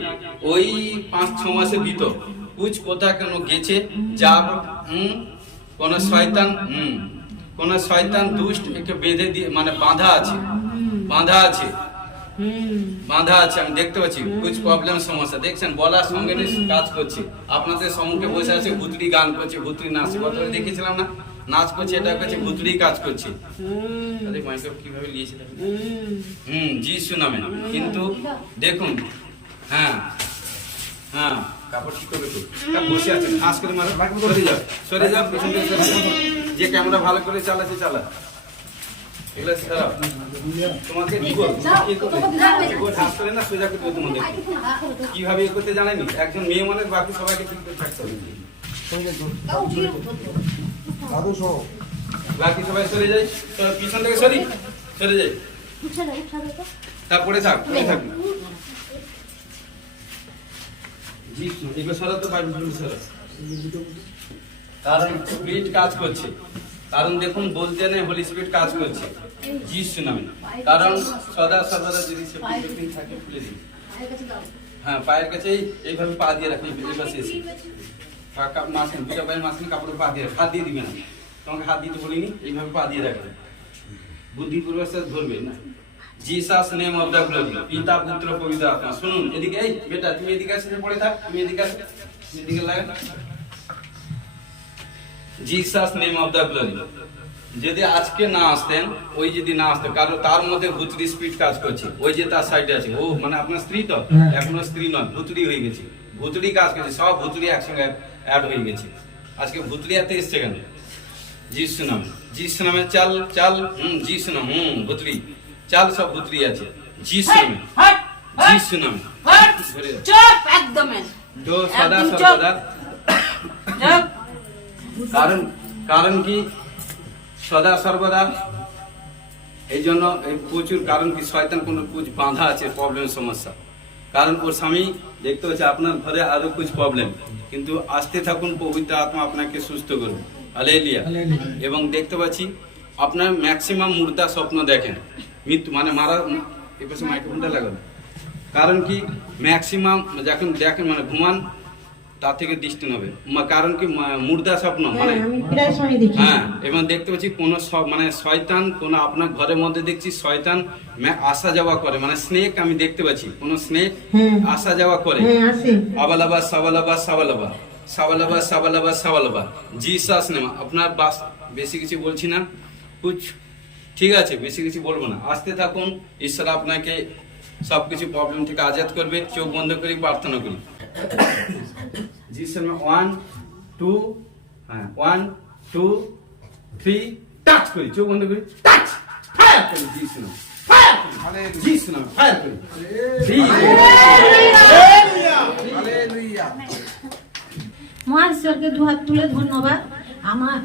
ওই 5-6 মাসের ভিতর কুছ কোথা কেন গেছে যা কোন শয়তান দুষ্ট একে বেঁধে দিয়ে মানে বাঁধা আছে আমি দেখতে পাচ্ছি কুছ প্রবলেম সমস্যা দেখছেন বলার সঙ্গে কাজ করছে আপনাদের সম্মুখে বসে আছে ভুতুড়ি গান করছে ভুতুড়ি নাচ কথা দেখেছিলাম না নাচ করছে এটা করছে ভুতুড়ি কাজ করছে কিভাবে নিয়েছে যিশু নামে কিন্তু দেখুন হ্যাঁ কাপড় ঠিক করবে তো বসে আছে ঘাস করে মারো সরে যাও পিছন থেকে সরে যাও। যে ক্যামেরা ভালো করে চালাচ্ছে চালা এগুলো ছাড়াও তোমাকে ঘাস করে না সোজা করতে তোমাদের কিভাবে এ করতে জানেনি একজন মেয়ে মানে বাকি সবাইকে ঠিক করে থাকতে হবে বাকি সবাই সরে যায় পিছন থেকে সরে যায় তারপরে থাক কারণ স্পিরিট কাজ করছে কারণ দেখুন বলতে নেই হোলি স্পিরিট কাজ করছে যিশু নামে কারণ সদা সর্বদা যদি থাকে খুলে দিন হ্যাঁ পায়ের কাছে এইভাবে পা দিয়ে রাখেন মাঝখানে দুটা পায়ের মাঝখানে কাপড়ে পা দিয়ে হাত দিয়ে দিবে না তোমাকে হাত দিতে বলিনি এইভাবে পা দিয়ে রাখবেন বুদ্ধিপূর্বক সাথে ধরবে না Jesus name of the glory পিতা পুত্র পবিত্র আত্মা শুনুন এদিকে এই বেটা তুমি এদিকে আসে পড়ে থাক তুমি এদিকে আসে এদিকে লাগা Jesus name of the glory যদি আজকে না আসতেন ওই যদি না আসতো কারণ তার মধ্যে ভুতুড়ি স্পিড কাজ করছে ওই যে তার সাইডে আছে ও মানে আপনার স্ত্রী তো এখনো স্ত্রী নয় ভুতুড়ি হয়ে গেছে ভুতুড়ি কাজ করছে সব ভুতুড়ি একসঙ্গে অ্যাড হয়ে গেছে আজকে ভুতুড়ি হাতে এসছে কেন যিশু নামে চাল যিশু নাম ভুতুড়ি চাল সব ভুতুড়ি আছে যিশু নামে চুপ একদম তো সদা সর্বদা কারণ কি সদা সর্বদা এই জন্য প্রচুর কারণ কি শয়তান কোনো কুछ বাঁধা আছে প্রবলেম সমস্যা কারণ ওর স্বামী দেখতে হচ্ছে আপনার ঘরে আরো কুछ প্রবলেম কিন্তু আসতে থাকুন পবিত্র আত্মা আপনাকে সুস্থ করবে হালেলুয়া এবং দেখতে পাচ্ছি আপনার ম্যাক্সিমাম মুর্দা স্বপ্ন দেখেন মৃত্যু মানে মারা এপাশে মাইক্রোফোনটা লাগানো কারণ কি ম্যাক্সিমাম যখন দেখেন মানে ঘুমান তার থেকে দৃষ্টি নেবে কারণ কি মুর্দা স্বপ্ন মানে হ্যাঁ এবং দেখতে পাচ্ছি কোন মানে শয়তান কোন আপনার ঘরের মধ্যে দেখছি শয়তান আসা যাওয়া করে মানে স্নেক আমি দেখতে পাচ্ছি কোন স্নেক আসা যাওয়া করে আবালাবা সাবালাবা সাবালাবা সাবালাবা সাবালাবা সাবালাবা জিসাস নেম আপনার বাস বেশি কিছু বলছি না কুছ ঠিক আছে বেশি কিছু বলবো না আসতে থাকুন ঈশ্বর আপনাকে সবকিছু প্রবলেম থেকে আজাদ করবে। চোখ বন্ধ করি প্রার্থনা করি। যিশু নামে 1 2 হ্যাঁ 1 2 3 টাচ করি, চোখ বন্ধ করি, টাচ ফায়ার করি, যিশু নামে ফায়ার করি, যিশু নামে ফায়ার করি। মহাশ্বরকে দুহাত তুলে ধন্যবাদ। আমার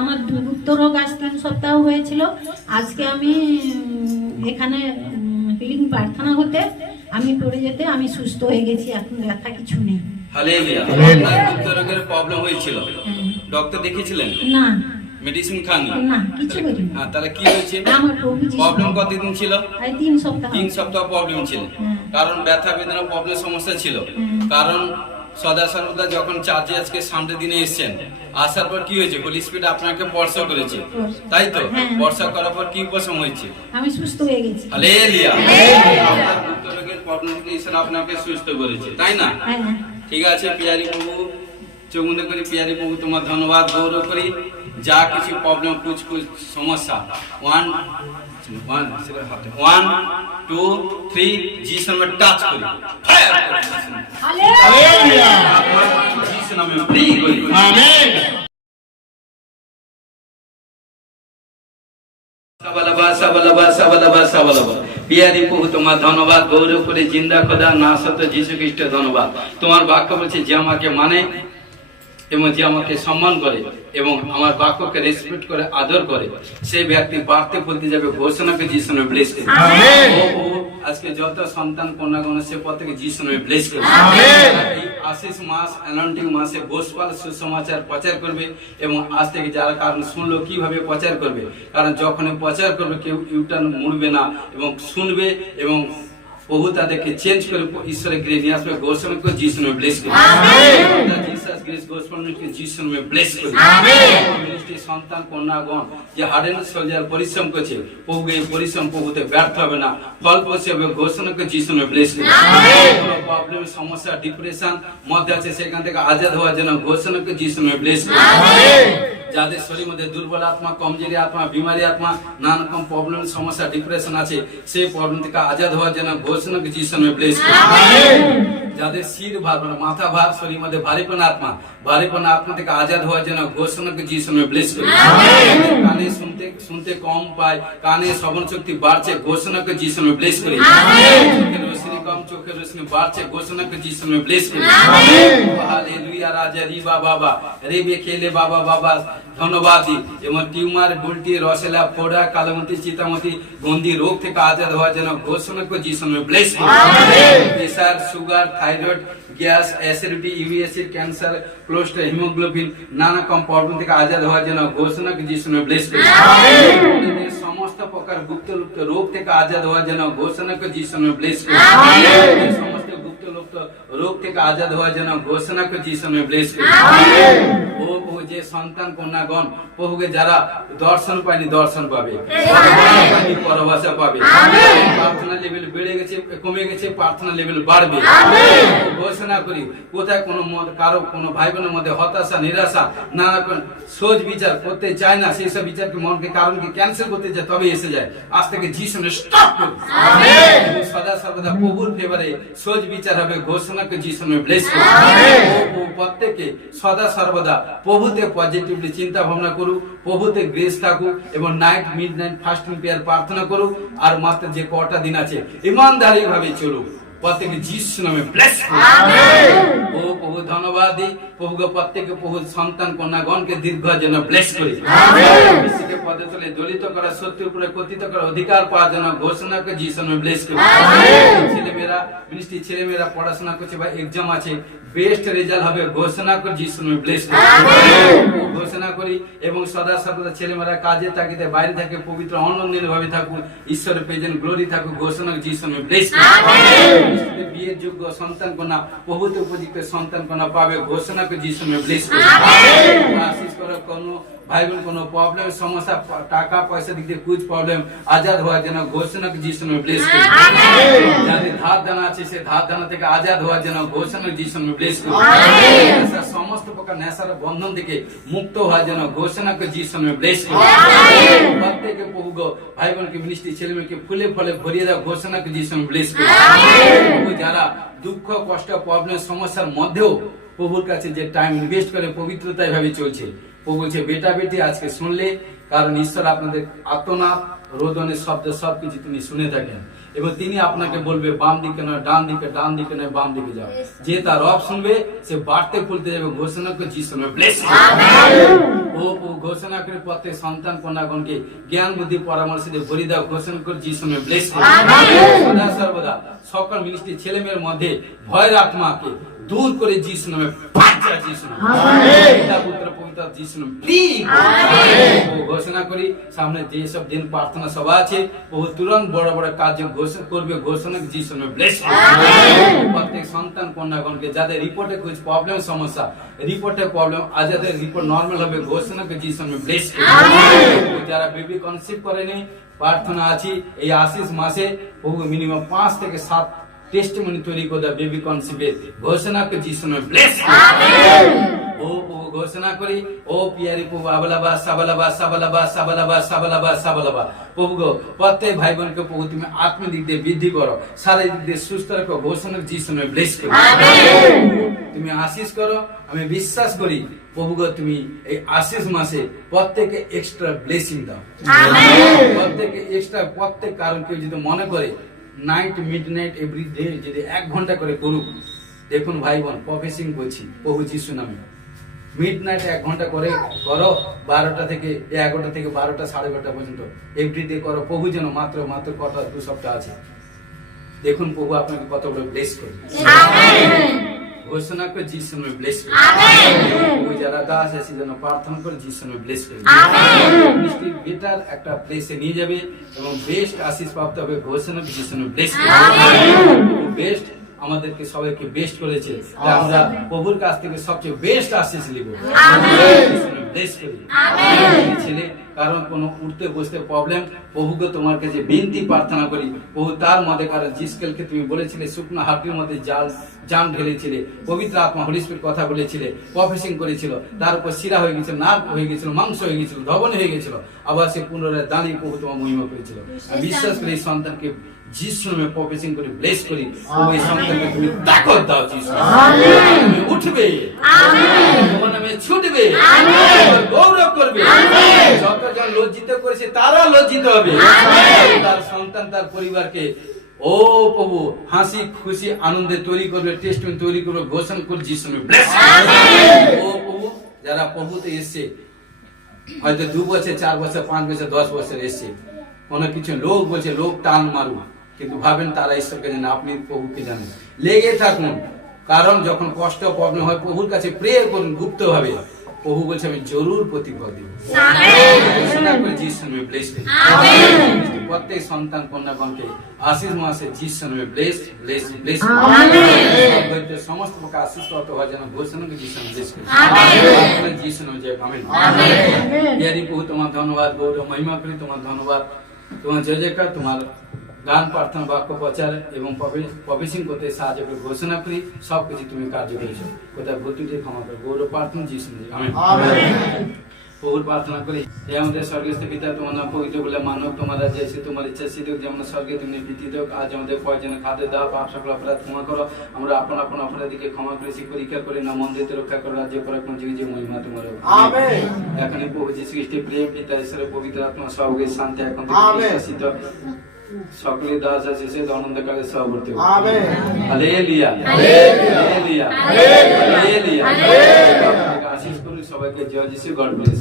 আমার গুপ্ত রোগ আজ 3 সপ্তাহ হয়েছিল। আজকে আমি এখানে হিলিং প্রার্থনা হতে আমি পড়ে যেতে আমি সুস্থ হয়ে গেছি, এখন ব্যথা কিছু নেই। হালেলুয়া। গুপ্ত রোগের প্রবলেম হয়েছিল, ডক্টর দেখিয়েছিলেন? না মেডিসিন খাননি? না কিছু করিনি। হ্যাঁ, তাহলে কি হয়েছে? আমার প্রভু যিশু প্রবলেম কতদিন ছিল? এই 3 সপ্তাহ 3 সপ্তাহ প্রবলেম ছিল। কারণ ব্যথা বেদনা প্রবলেম সমস্যা ছিল। কারণ সদা সর্বদা যখন চার্জে আজকে সামনে দিনে এসেছেন, আসার পর কি হয়েছে? হোলি স্পিরিট আপনাকে স্পর্শ করেছে, তাই তো? স্পর্শ করার পর কি উপশম হয়েছে? আমি সুস্থ হয়ে গেছি। হালেলুয়া। আপনার গুপ্ত রোগের প্রবলেম থেকে ঈশ্বর আপনাকে সুস্থ করেছে, তাই না? হ্যাঁ ঠিক আছে পিয়ারি প্রভু, চোখ বন্ধ করি। পিয়ারি প্রভু তোমার ধন্যবাদ গৌরব করি। যা কিছু প্রবলেম কুছ সমস্যা 1 2 3 যিশু নামে টাচ করি, ফায়ার করি, হালেলুয়া। যিশু নামে ফ্রি করি। আমেন। পিয়ারি প্রভু তোমার ধন্যবাদ গৌরব করে। জিন্দা খোদা না সত্য যীশু খ্রিস্ট ধন্যবাদ। তোমার বাক্য বলছে যে আমাকে মানে এবং যে আমাকে সম্মান করে এবং আমার বাক্যকে রেসপেক্ট করে আদর করে, সেই ব্যক্তি বাড়তে ফলতে যাবে। ঘোষণাকে যিশু নামে ব্লেস করি। আজকে যত সন্তান কন্যাগণ সে প্রত্যেকে যিশু নামে ব্লেস করি। এই আশিস মাস অ্যানাউন্টিং মাসে গোসপাল সুসমাচার প্রচার করবে এবং আজ থেকে যারা কারণ শুনলো কিভাবে প্রচার করবে, কারণ যখন প্রচার করবে কেউ ইউটার্ন মুড়বে না এবং শুনবে এবং প্রভু তাদেরকে চেঞ্জ করে ঈশ্বরের গৃহে নিয়ে আসবে। ঘোষণা করে যিশু নামে ব্লেস করি। জিসাস গ্রেস গসপেল মিনিস্ট্রি যিশু নামে ব্লেস করি। মিনিস্ট্রি সন্তান কন্যাগণ যে হার্ডেন সোলজার পরিশ্রম করছে, প্রভু এই পরিশ্রম প্রভুতে ব্যর্থ হবে না, ফল পৌঁছে হবে। ঘোষণা করে যিশু নামে ব্লেস করি। প্রবলেম সমস্যা ডিপ্রেশন মধ্যে আছে সেখান থেকে আজাদ হওয়ার জন্য ঘোষণা করে যিশু নামে ব্লেস করি। যাদের শরীর মধ্যে দুর্বল আত্মা, কমজোরি আত্মা, বিমারি আত্মা, নানা রকম প্রবলেম সমস্যা ডিপ্রেশন আছে, সেই প্রবলেম থেকে আজাদ হওয়ার জন্য ঘোষণা করে যিশু নামে ব্লেস করি। যাদের শির ভার মানে মাথা ভার, শরীর মধ্যে ভারীপন আত্মা থেকে আজাদ হওয়ার জন্য ঘোষণা করে যিশু নামে ব্লেস করি। কানে শুনতে কম পায়, কানে শ্রবণ শক্তি বাড়ছে, ঘোষণা করে যিশু নামে ব্লেস করি। চোখের রোশনি কম, চোখের রোশনি বাড়ছে, ঘোষণা করে যিশু নামে ব্লেস করি। হালেলুয়া। রাজা রিবা বাবা রেবে খেলে বাবা বাবা ধন্যবাদ দিই। এবং টিউমার, বুলটি, রসেলা, ফোড়া, কালোমতি, চিতামতি, গন্ধি রোগ থেকে আজাদ হওয়ার জন্য ঘোষণা করে যিশু নামে ব্লেস করি। Pressure, sugar, thyroid, gas, acidity, uric acid, cancer, cholesterol, haemoglobin, নানা রকম প্রবলেম থেকে আজাদ হওয়ার জন্য ঘোষণা করে যিশু নামে ব্লেস করি। সমস্ত প্রকার গুপ্ত রোগ থেকে আজাদ হওয়ার জন্য ঘোষণা করে যিশু নামে ব্লেস করি। সমস্ত গুপ্ত রোগ থেকে আজাদ হওয়ার জন্য ঘোষণা করে যিশু নামে ব্লেস করি। ও যে সন্তান কন্যাগণ প্রভুকে যারা দর্শন পায়নি দর্শন পাবে, পরবাসা পাবে। প্রার্থনা লেভেল বেড়ে গেছে, কমে গেছে, প্রার্থনা লেভেল বাড়বে। ঘোষণা করি কোথায় কারো কোনো ভাই বোনের মধ্যে হতাশা, নিরাশা, নানা রকম সোজ বিচার করতে চায় না, সেই সব বিচারকে মনকে কারণকে ক্যান্সেল করতে চায়, তবে এসে যায়। আজ থেকে যিশু নামে স্টপ করি। সদা সর্বদা প্রভুর ফেভারে সোজ বিচার হবে। ঘোষণা করে যিশু নামে ব্লেস করি। প্রত্যেকে সদা সর্বদা প্রভুতে পজিটিভলি চিন্তা ভাবনা করুক, প্রভুতে গ্রেস থাকুক এবং মিডনাইট ফাস্টিং প্রেয়ার প্রার্থনা করুক। আর মাত্র যে কটা দিন আছে ইমানদারি ভাবে চলুক। প্রত্যেকে যিশু নামে ব্লেস করি। ও প্রভু ধন্যবাদ দিই। প্রভুকে প্রত্যেকে প্রভু সন্তান কন্যাগণকে দীর্ঘের জন্য ব্লেস করি। বিশ্বকে পদে তলে দলিত করা, শত্রুর উপরে কথিত করা অধিকার পাওয়ার জন্য ঘোষণা করে যিশু নামে ব্লেস করি। ছেলেমেয়েরা মিনিস্ট্রি, ছেলেমেয়েরা পড়াশোনা করছে বা এক্সাম আছে, বেস্ট রেজাল্ট হবে। ঘোষণা করে যিশু নামে ব্লেস করি। ঘোষণা করি এবং সদা সর্বদা ছেলেমেয়েরা কাজে তাগিদে বাইরে থাকে পবিত্র অনন্যের ভাবে থাকুক, ঈশ্বরের প্রেজেন্ট গ্লোরি থাকুক। ঘোষণা করে যিশু নামে ব্লেস করি। বিয়ের যোগ্য সন্তান কন্যা, প্রভুতে উপযুক্ত সন্তান কন্যা পাবে। ঘোষণা को जीसस में ब्लेस करो आशीष करो कोनो भाई বোন কোনো প্রবলেম সমস্যা টাকা পয়সা দিক দিয়ে কুछ প্রবলেম আজাদ হওয়ার জন্য ঘোষণা को जीसस में ब्लेस करो যাদের ধার দেনা আছে সে ধার দেনা থেকে আজাদ হওয়ার জন্য ঘোষণা को जीसस में ब्लेस करो ऐसा সমস্ত প্রকার নেশার বন্ধন থেকে মুক্ত হওয়ার জন্য ঘোষণা को जीसस में ब्लेस करो প্রত্যেককে প্রভু গো ভাই বোনকে মিষ্টি ছেলে মেয়েকে ফুলে ফলে ভরিয়ে দাও ঘোষণা को जीसस में ब्लेस करो প্রভু যারা দুঃখ কষ্ট প্রবলেম সমস্যার মধ্যেও প্রভুর কাছে যে টাইম ইনভেস্ট করে পবিত্রতায় ভাবে চলছে প্রভু বলছে বেটা বেটি আজকে শুনলে কারণ ঈশ্বর আপনাদের আত্মনাদ রোদনের শব্দ সবকিছু তিনি শুনে থাকেন এবং তিনি আপনাকে বলবে বাম দিকে নয় ডান দিকে নয় বাম দিকে যাও যে তার রব শুনবে সে বাড়তে ফুলতে যাবে ঘোষণা করে जीसस में ब्लेस ও ঘোষণা করে প্রত্যেক সন্তান কন্যাগণকে জ্ঞান বুদ্ধি পরামর্শ দিয়ে ভরি দাও ঘোষণা করে जीसस में ब्लेस সদা সর্বদা সকল মিষ্টি ছেলে মেয়ের মধ্যে ভয়ের আত্মাকে दूर করে जीसस में বাঁচা जीसस পিতা পুত্র পবিত্র जीसस में ও ঘোষণা করি সামনে যে সব দিন প্রার্থনা সভা আছে ও তুরন্ত বড় বড় কাজ ঘোষণা করবে ঘোষণা जीसस में ब्लेस প্রত্যেক সন্তান কন্যাগণকে যাদের রিপোর্টে কিছু প্রবলেম সমস্যা রিপোর্টে প্রবলেম আজ যাদের রিপোর্ট নরমাল হবে ঘোষণা করে जीसस में ब्लेस যারা বেবি কনসিভ করেনি প্রার্থনা আছে এই আশিস মাসে প্রভু মিনিমাম 5 থেকে 7 টেস্টিমনি তৈরি করে বেবি কনসিভের ঘোষণা করে जीसस में ब्लेस ও ঘোষণা করি ও পিয়ারি প্রভু আবলাবা সাবলাবা সাবলাবা সাবলাবা সাবলাবা সাবলাবা প্রভু গো প্রত্যেক ভাই বোনকে প্রভু তুমি আত্মিক দিক দিয়ে বৃদ্ধি করো শারীরিক দিক দিয়ে সুস্থ রাখো ঘোষণা जीसस में ब्लेस করো তুমি আশীষ করো আমি বিশ্বাস করি প্রভু গো তুমি এই আশিস মাসে প্রত্যেককে এক্সট্রা ব্লেসিং দাও প্রত্যেককে এক্সট্রা প্রত্যেক কারণ কেউ যদি মনে করে নাইট মিডনাইট এভরি ডে যদি 1 ঘন্টা করে করুক দেখুন ভাই বোন প্রফেসিং করছি প্রভু যিশু নামে মিডনাইট 1 ঘন্টা করে করো 12টা থেকে 11টা থেকে 12টা 12:30 পর্যন্ত এভরি ডে করো প্রভু যেন মাত্র কত 2 সপ্তাহ আছে দেখুন প্রভু আপনাকে কত বড় ব্লেস করবে ঘোষণা করে जीसस में ब्लेस करो আমেন যারা দাস আছে যেন প্রার্থনা করে जीसस में ब्लेस করি আমেন মিষ্টি বেটার একটা প্লেসে নিয়ে যাবে এবং বেস্ট আশীষ প্রাপ্ত হবে ঘোষণা করে जीसस में ब्लेस করি আমেন বেস্ট আমাদেরকে সবাইকে বেস্ট করেছে তাই আমরা প্রভুর কাছ থেকে সবচেয়ে বেস্ট আশীষ নিব আমেন जीसस में ब्लेस করি আমেন ছেলে কারণ কোন উঠতে বসতে প্রবলেম প্রভুকে তোমার কাছে বিনতি প্রার্থনা করি প্রভু তার মধ্যে কারণ জিসকেলকে তুমি বলেছিলে শুকনো হাড়ির মধ্যে জান ঢেলেছিলে পবিত্র আত্মা হোলি স্পিরিট কথা বলেছিলে প্রফেসিং করেছিল তার উপর শিরা হয়ে গেছিল নার্ভ হয়ে গেছিল মাংস হয়ে গেছিল ধবন হয়ে গেছিল আবার সে পুনরায় দাঁড়িয়ে প্রভু তোমার মহিমা করেছিল বিশ্বাস করে এই সন্তানকে जीसस में প্রফেসিং করে ব্লেস করি ও এই সন্তানকে তুমি তাকত দাও जीसस তুমি উঠবে আমেন তোমার নামে ছুটবে আমেন গৌরব করবে আমেন যতজন লজ্জিত করেছে তারা লজ্জিত হবে আমেন তার সন্তান তার পরিবারকে ও প্রভু হাসি খুশি আনন্দে তৈরি করবে টেস্টমেন্ট তৈরি করবে ঘোষণা করে जीसस में ব্লেস আমেন ও প্রভু যারা প্রভুতে এসেছে হয়তো 2 বছর 4 বছর 5 বছর 10 বছর এসেছে কোন কিছু লোক বলছে লোক টান মারু কিন্তু ভাবেন তারা ঈশ্বরকে জানেন আপনি প্রভুকে জানেন লেগে থাকুন কারণ যখন কষ্ট প্রবলেম হয় প্রভুর কাছে প্রেয়ার করুন গুপ্ত ভাবে প্রভু বলছে আমি জরুর প্রতিফল দেব আমেন ঘোষণা করে जीसस में ब्लेस করি আমেন প্রত্যেক সন্তান কন্যাগণকে আশীষ মাসে जीसस में ब्लेस আমেন সমস্ত প্রকার আশীষ প্রাপ্ত হওয়ার জন্য ঘোষণা করে जीसस में ब्लेस করি আমেন जीसस में जय আমেন আমেন ইয়ারি প্রভু তোমার ধন্যবাদ গৌরব মহিমা করি তোমার ধন্যবাদ তোমার জয় জয়কার তোমার গান প্রার্থনা বাক্য প্রচার এবং প্রফেসিং করতে সাহায্য করে ঘোষণা করি সবকিছু তুমি কার্য করেছো কোথায় ভর্তিতে ক্ষমা করো গৌরব প্রার্থনা जीसस में আমেন প্রভুর প্রার্থনা করি হে আমাদের স্বর্গস্থ পিতা তোমার নাম পবিত্র বলে মানব তোমার রাজ্যে এসে তোমার ইচ্ছা সিদ্ধ যেমন স্বর্গে তুমি প্রীতি দাও আজ আমাদের প্রয়োজনে খাদ্য দাও পাপ সকল অপরাধ ক্ষমা করো আমরা আপন অপরাধীকে ক্ষমা করেছি পরীক্ষা করে না মন্দিরতে রক্ষা করো রাজ্য পরাক্রম যে মহিমা তোমার আমেন এখন প্রভু যীশু খ্রিস্টের প্রেম পিতা ঈশ্বরের পবিত্র আত্মা সহযোগী শান্তি এখন থেকে সকলে দাস আছে সে আনন্দকালে সহবর্তী amen hallelujah hallelujah hallelujah hallelujah আশীষ করি সবাইকে জয় যিশু গড ব্লেস